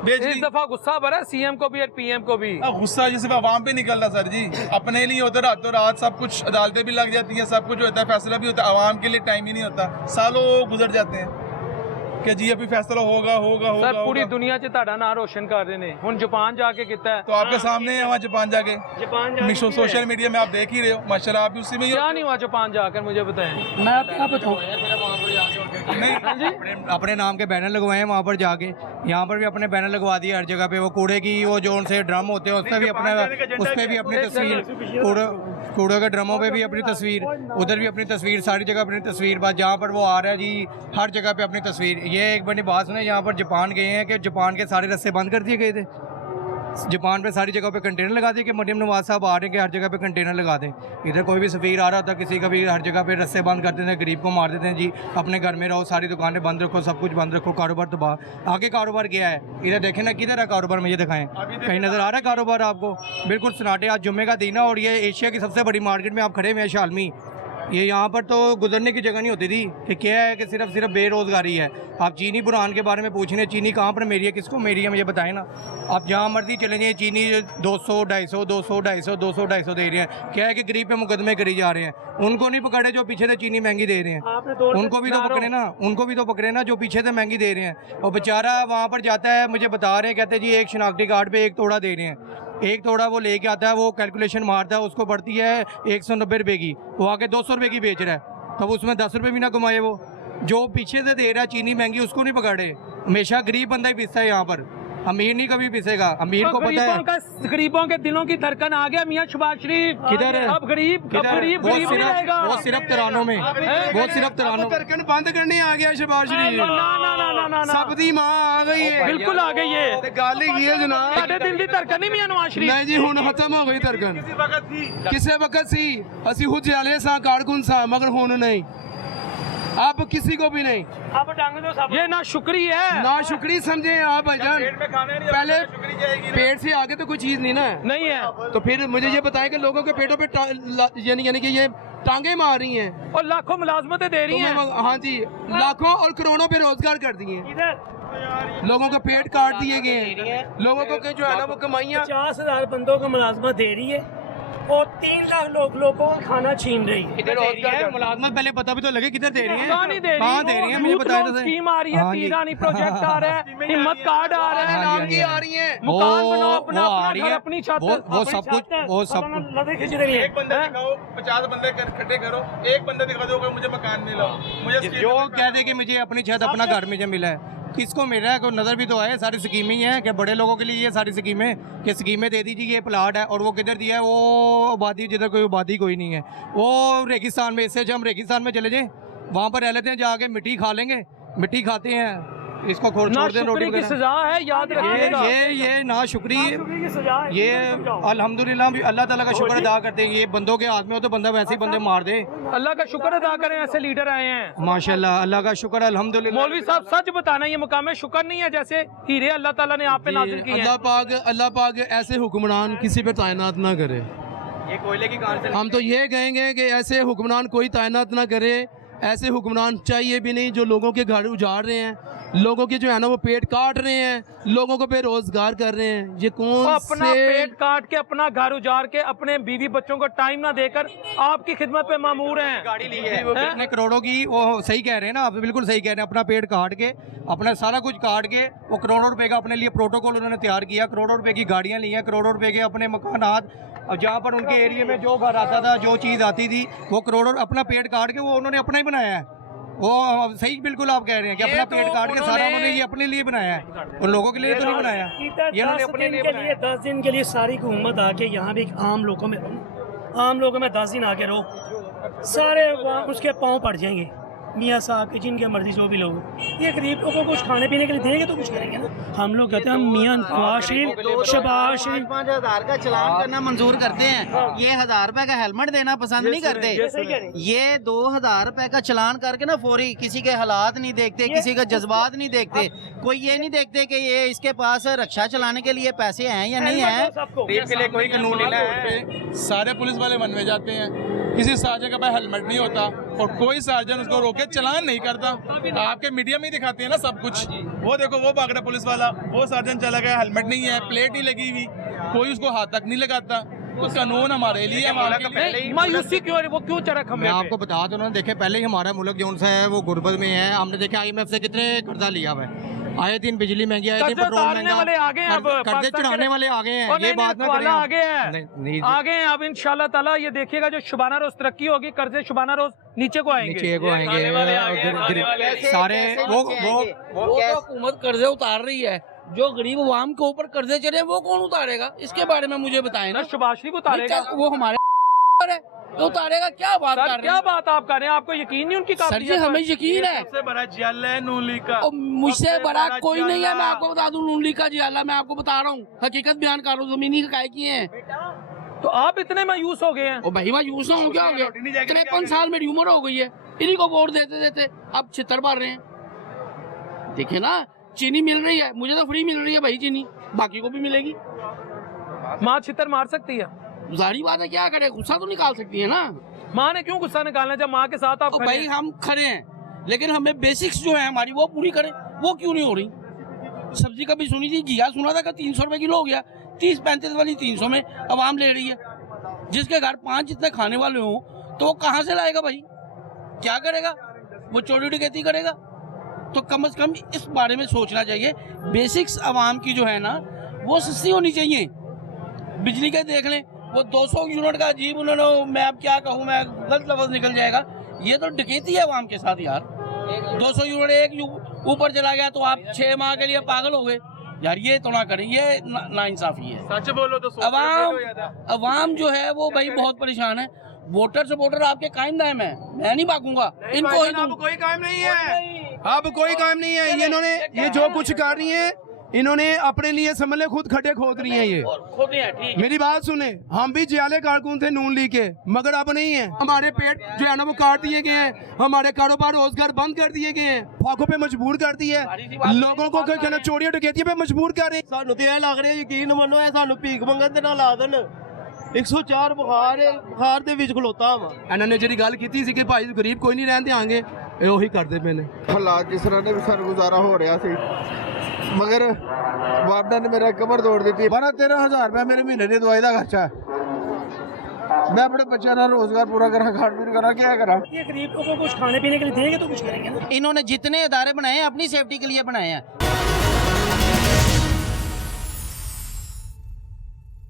इस दफा गुस्सा भरा सीएम को भी और पीएम को भी। गुस्सा जिस आवाम पे निकल रहा सर जी, अपने लिए होता रातों रात सब कुछ, अदालतें भी लग जाती हैं, सब कुछ होता है, फैसला भी होता है, आवाम के लिए टाइम ही नहीं होता, सालों गुजर जाते हैं कि जी अभी फैसला होगा। सर पूरी दुनिया च ताड़ा नाम रोशन कर रहे हैं, हुन जापान जाके किता है, तो आपके सामने है वहाँ जापान जाके सोशल मीडिया में आप देख ही रहे हो, माशाल्लाह आप भी उसी में ही क्या नहीं हुआ जापान जाकर, मुझे बताएं। मैं आपको बताऊँ, अपने नाम के बैनर लगवाए हैं वहाँ पर जाके, यहाँ पर भी अपने बैनर लगवा दिए हर जगह पे। वो कूड़े की वो जो उनसे ड्रम होते हैं उस पर भी अपनी तस्वीर, कूड़े के ड्रमों पे भी अपनी तस्वीर, उधर भी अपनी तस्वीर, सारी जगह अपनी तस्वीर। बस जहाँ पर वो आ रहा है जी हर जगह पे अपनी तस्वीर। ये एक बड़ी बात सुने, यहाँ पर जापान गए हैं कि जापान के सारे रास्ते बंद कर दिए गए थे, जापान पे सारी जगह पे कंटेनर लगा दिए कि मरियम नवाज साहब आ रहे हैं कि हर जगह पे कंटेनर लगा दें। इधर कोई भी सफ़ीर आ रहा था किसी का भी, हर जगह पे रास्ते बंद कर देते हैं, गरीब को मार देते हैं जी, अपने घर में रहो, सारी दुकानें बंद रखो, सब कुछ बंद रखो, कारोबार तबाह। आगे कारोबार क्या है इधर देखें ना, किधर है कारोबार, मुझे दिखाएं, कहीं नज़र आ रहा है कारोबार आपको? बिल्कुल सन्नाटे। आज जुम्मे का दिन है और ये एशिया की सबसे बड़ी मार्केट में आप खड़े हुए हैं, शालमी, ये यहाँ पर तो गुजरने की जगह नहीं होती थी कि क्या है कि सिर्फ बेरोज़गारी है। आप चीनी बुरहान के बारे में पूछ रहे हैं, चीनी कहाँ पर मेरी है, किसको मेरी है, मुझे बताएं ना। आप जहाँ मर्जी चले जाइए, चीनी 200, 250, 200, 250, 200, 250 दे रहे हैं। क्या है कि गरीब पे मुकदमे करी जा रहे हैं। उनको नहीं पकड़े जो पीछे से चीनी महंगी दे रहे हैं, उनको भी तो पकड़े ना, उनको भी तो पकड़े ना जो पीछे से महंगी दे रहे हैं। और बेचारा वहाँ पर जाता है, मुझे बता रहे हैं, कहते हैं जी एक शनाख्ती कार्ड पे 1 तोड़ा दे रहे हैं। 1 तोड़ा वो लेके आता है, वो कैलकुलेशन मारता है, उसको पड़ती है 190 रुपये की, वो आके 200 रुपये की बेच रहा है, तब उसमें 10 रुपये भी ना कमाए। वो जो पीछे से दे रहा है चीनी महंगी, उसको नहीं पकड़े। हमेशा गरीब बंदा ही पिसता है यहाँ पर, अमीर नहीं कभी पिसेगा। अमीर को पता है, गरीबों के दिलों की धड़कन आ गया मियां शहबाज शरीफ। किधर है? अब गरीब वो सिर्फ तरानों में, वो सिर्फ तरानों। धड़कन बंद करने आ गया शहबाज शरीफ, सब दी मां आ गई है, बिल्कुल आ गई है। ते गल ही है जनाब, ਸਾਡੇ ਦਿਲ ਦੀ ਧੜਕਨ ਨਹੀਂ ਮਿयां ਨਵਾਜ਼ ਸ਼ਰੀਫ। नहीं जी हुन खत्म हो गई धड़कन। किसे वक्त सी असि खुद जाले सा कारकुन सा, मगर हुन नहीं, अब किसी को भी नहीं। अब डंग दो सब। ये ना शुक्री है, ना शुक्री समझे आप भाईजान। पहले पेट से आगे तो कोई चीज नहीं ना है, नहीं है। तो फिर मुझे ये बताएं कि लोगों के पेटों पे यानी कि ये टांगे मार रही हैं और लाखों मुलाजमतें दे रही हैं। हाँ जी, लाखों और करोड़ों पे रोजगार कर दिए हैं, लोगों का पेट काट दिए गए हैं, लोगों को जो है ना वो कमाइयाँ 50,000 बंदों को मुलाजमत दे रही है और 3 लाख लोगों का खाना छीन रही है। मुलाजमत पहले पता भी तो लगे किधर दे रही है, कहाँ नहीं दे रही, कहाँ दे रही है, मुझे बताया तो सही। स्कीम आ रही है, तीरानी प्रोजेक्ट आ रहा है, हिम्मत कार्ड आ रहा है, नाम की आ रही है, मकान बनाओ अपना, आ रही अपना घर, है, अपनी छत, वो सब कुछ, वो सब लदे खिंच रही है। एक बंदा दिखाओ, 50 बंदे इकट्ठे करो, एक बंदा दिखा दो कि मुझे मकान मिला, मुझे जो कह दे कि मुझे अपनी छत अपना घर मुझे मिला है, किसको मिल रहा है, कोई नज़र भी तो आए। सारी स्कीमें ही हैं कि बड़े लोगों के लिए ये सारी स्कीमें कि स्कीमें दे दीजिए, ये प्लाट है, और वो किधर दिया है, वो आबादी जिधर कोई आबादी कोई नहीं है, वो रेगिस्तान में। इससे हम रेगिस्तान में चले जाएं, वहाँ पर रह लेते हैं, जाके मिट्टी खा लेंगे, मिट्टी खाते हैं, इसको छोड़ ना दें। शुक्री की सजा है, याद रखिएगा। ये ना शुक्री, की सजा है, ये अल्हम्दुलिल्लाह भी अल्लाह ताला का शुक्र अदा करते हैं। ये बंदों के हाथ में हो तो बंदा वैसे ही बंदे मार दे। अल्लाह का शुक्र अदा करें, ऐसे लीडर आए हैं माशाल्लाह, अल्लाह का शुक्र अल्हम्दुलिल्लाह। मौलवी साहब सच बताना, ये मुकाम शुक्र नहीं है, जैसे हीरे अल्लाह ताला ने आप पे नाजिल किए हैं। अल्लाह पाक ऐसे हुक्मरान किसी पे तैनात ना करे। ये कोयले की कार से हम तो ये कहेंगे कि ऐसे हुक्मरान कोई तैनात ना करे, ऐसे हुक्मरान चाहिए भी नहीं जो लोगों के घर उजाड़ रहे हैं, लोगों के जो है ना वो पेट काट रहे हैं, लोगों को बेरोजगार कर रहे हैं। ये कौन अपना से पेट काट के, अपना घर उजाड़ के, अपने बीवी बच्चों को टाइम ना देकर आपकी खिदमत पे मामूर हैं। गाड़ी ली है कितने करोड़ों की, वो सही कह रहे हैं ना आप, बिल्कुल सही कह रहे हैं। अपना पेट काट के, अपना सारा कुछ काट के, वो करोड़ों रुपए का अपने लिए प्रोटोकॉल उन्होंने तैयार किया, करोड़ों रुपए की गाड़ियां ली हैं, करोड़ों रुपए के अपने मकानात। और जहाँ पर उनके एरिया में जो घर आता था, जो चीज़ आती थी, वो करोड़ों अपना पेट काट के वो उन्होंने अपना ही बनाया है। वो सही बिल्कुल आप कह रहे हैं कि अपना पेट काट के सारा उन्होंने ये अपने लिए बनाया है, उन लोगों के लिए तो नहीं बनाया, ये उन्होंने अपने लिए बनाया। 10 दिन के लिए सारी हुकूमत आके यहाँ भी आम लोगों में रहो, आम लोगों में 10 दिन आके रहो, सारे उसके पाँव पड़ जाएंगे, मियाँ साहब के, जिनके मर्जी जो भी लोग। ये गरीब लोगों को कुछ खाने पीने के लिए देंगे तो कुछ करेंगे ना। हम लोग कहते हैं मियाँ नवाज शरीफ, शहबाज शरीफ 5,000 का चलान करना मंजूर करते हैं, ये 1,000 रुपए का हेलमेट देना पसंद नहीं करते। ये 2,000 रुपए का चलान करके ना फौरी, किसी के हालात नहीं देखते, किसी के जज्बात नहीं देखते, कोई ये नहीं देखते कि ये इसके पास रक्षा चलाने के लिए पैसे हैं या नहीं है। के लिए कोई कानून नहीं है। सारे पुलिस वाले मन में जाते हैं, किसी सार्जन के पास हेलमेट नहीं होता और कोई सार्जन उसको रोके चलान नहीं करता। आपके मीडिया में ही दिखाते हैं ना सब कुछ, वो देखो वो भाग रहा पुलिस वाला, वो सार्जन चला गया, हेलमेट नहीं है, प्लेट नहीं लगी हुई, कोई उसको हाथ तक नहीं लगाता। तो कानून हमारे लिए मायूसी क्यों, वो क्यों चरक हमें? मैं आपको बता दूं ना, देखे पहले ही हमारा मुल्क जो सा है वो गुर्बत में है। हमने देखे IMF से कितने कर्जा लिया हुआ है, आए दिन बिजली महंगी, आए दिन पेट्रोल महंगा, वाले आ गए हैं, अब कर्जे चढ़ाने वाले आ गए हैं। ये बात ना करें, आ गए हैं, आ गए हैं। अब इंशाल्लाह ताला ये देखिएगा जो शुबाना रोज तरक्की होगी, कर्जे शुबाना रोज नीचे को आएंगे, नीचे को आएंगे सारे। वो हुकूमत कर्जे उतार रही है, जो गरीब अवाम के ऊपर कर्जे चढ़े वो कौन उतारेगा? इसके बारे में मुझे बताएं ना। शहबाज शरीफ उतारेगा, वो हमारे है तो उतारेगा। क्या बात कर रहे हैं? क्या बात आप कर रहे हैं? आपको यकीन नहीं उनकी सर जी, हमें यकीन है। सबसे बड़ा जियाला है नून लीग का, मुझसे बड़ा कोई नहीं है। मैं आपको बता दूं, नून लीग का जियाला, मैं आपको बता रहा हूँ, हकीकत बयान कर रहा हूँ, जमीनी हकायक की है। तो आप इतने मायूस हो गए हैं? और भाई मायूस हो क्या हो गया? 53 साल मेरी उम्र हो गई है, इन्हीं को वोट देते देते अब छितर मार रहे हैं। देखिए ना, चीनी मिल रही है, मुझे तो फ्री मिल रही है भाई चीनी, बाकी को भी मिलेगी। माँ छितर मार सकती है? जारी बात है, क्या करे, गुस्सा तो निकाल सकती है ना। माँ ने क्यों गुस्सा निकालना जब माँ के साथ आप तो खड़े भाई हैं? हम खड़े हैं, लेकिन हमें बेसिक्स जो है हमारी वो पूरी करें, वो क्यों नहीं हो रही? सब्जी का भी सुनी थी, घिया सुना था कि 300 रुपए किलो हो गया, 30-35 वाली 300 में आवाम ले रही है। जिसके घर 5 जितने खाने वाले हों तो वो कहाँ से लाएगा भाई? क्या करेगा वो? चोरी डकैती करेगा? तो कम से कम इस बारे में सोचना चाहिए। बेसिक्स आवाम की जो है ना वो सस्ती होनी चाहिए। बिजली के देख लें, वो 200 यूनिट का अजीब उन्होंने, मैं अब क्या कहूँ, मैं गलत लफ्ज निकल जाएगा, ये तो डकैती है आवाम के साथ यार। 200 यूनिट एक ऊपर चला गया तो आप 6 माह के लिए पागल हो गए यार। ये तो ना करें, ये नाइंसाफी है। सच बोलो तो अवाम जो है वो भाई बहुत परेशान है। वोटर सपोर्टर आपके कायम दायम है, मैं नहीं भागूंगा इनको ही। अब कोई काम नहीं है, अब कोई काम नहीं है। ये इन्होंने ये जो कुछ कर रही है, इन्होंने अपने लिए समझ ले खुद खड्डे खोद रही हैं ये। खोदे हैं, ठीक है। मेरी बात सुने, हम भी जियाले कारकुन थे नून लीग के, मगर अब नहीं है। हमारे पेट जो है ना वो काट दिए गए हैं, हमारे कारोबार रोजगार बंद कर दिए गए हैं, फाकों पे मजबूर कर दिया है, लोगों को कहना चोरियों डकैतियों पे मजबूर कर रहे हैं। ਸਾਨੂੰ ਤੇ ਇਹ ਲੱਗ ਰਿਹਾ ਯਕੀਨ ਮੰਨੋ ਇਹ ਸਾਨੂੰ ਭੀਖ ਮੰਗਣ ਦੇ ਨਾਲ ਲਾ ਦੇਣ 104 ਬੁਖਾਰ ਦੇ ਵਿੱਚ ਖਲੋਤਾ ਵਾ ਇਹਨਾਂ ਨੇ ਜਿਹੜੀ ਗੱਲ ਕੀਤੀ ਸੀ ਕਿ ਭਾਈ ਗਰੀਬ ਕੋਈ ਨਹੀਂ ਰਹਿਣ ਦਿਆਂਗੇ, ਇਹ ਉਹੀ ਕਰਦੇ ਪਏ ਨੇ। ਹਾਲਾਤ ਜਿਸ ਤਰ੍ਹਾਂ ਦੇ ਵੀ ਸਾਨੂੰ ਗੁਜ਼ਾਰਾ ਹੋ ਰਿਹਾ ਸੀ, ਮਗਰ ਵਾਰਡਨ ਨੇ ਮੇਰਾ ਕਮਰ ਤੋੜ ਦਿੱਤੀ। 12-13 ਹਜ਼ਾਰ ਰੁਪਏ ਮੇਰੇ ਮਹੀਨੇ ਦੀ ਦਵਾਈ ਦਾ ਖਰਚਾ ਹੈ। मैं अपने बच्चों का रोजगार पूरा करा, खान पीन करा, क्या करा? ये गरीब को कुछ खाने पीने के लिए देंगे तो कुछ करेंगे ना। इन्होंने जितने इदारे बनाए हैं अपनी सेफ्टी के लिए बनाए हैं।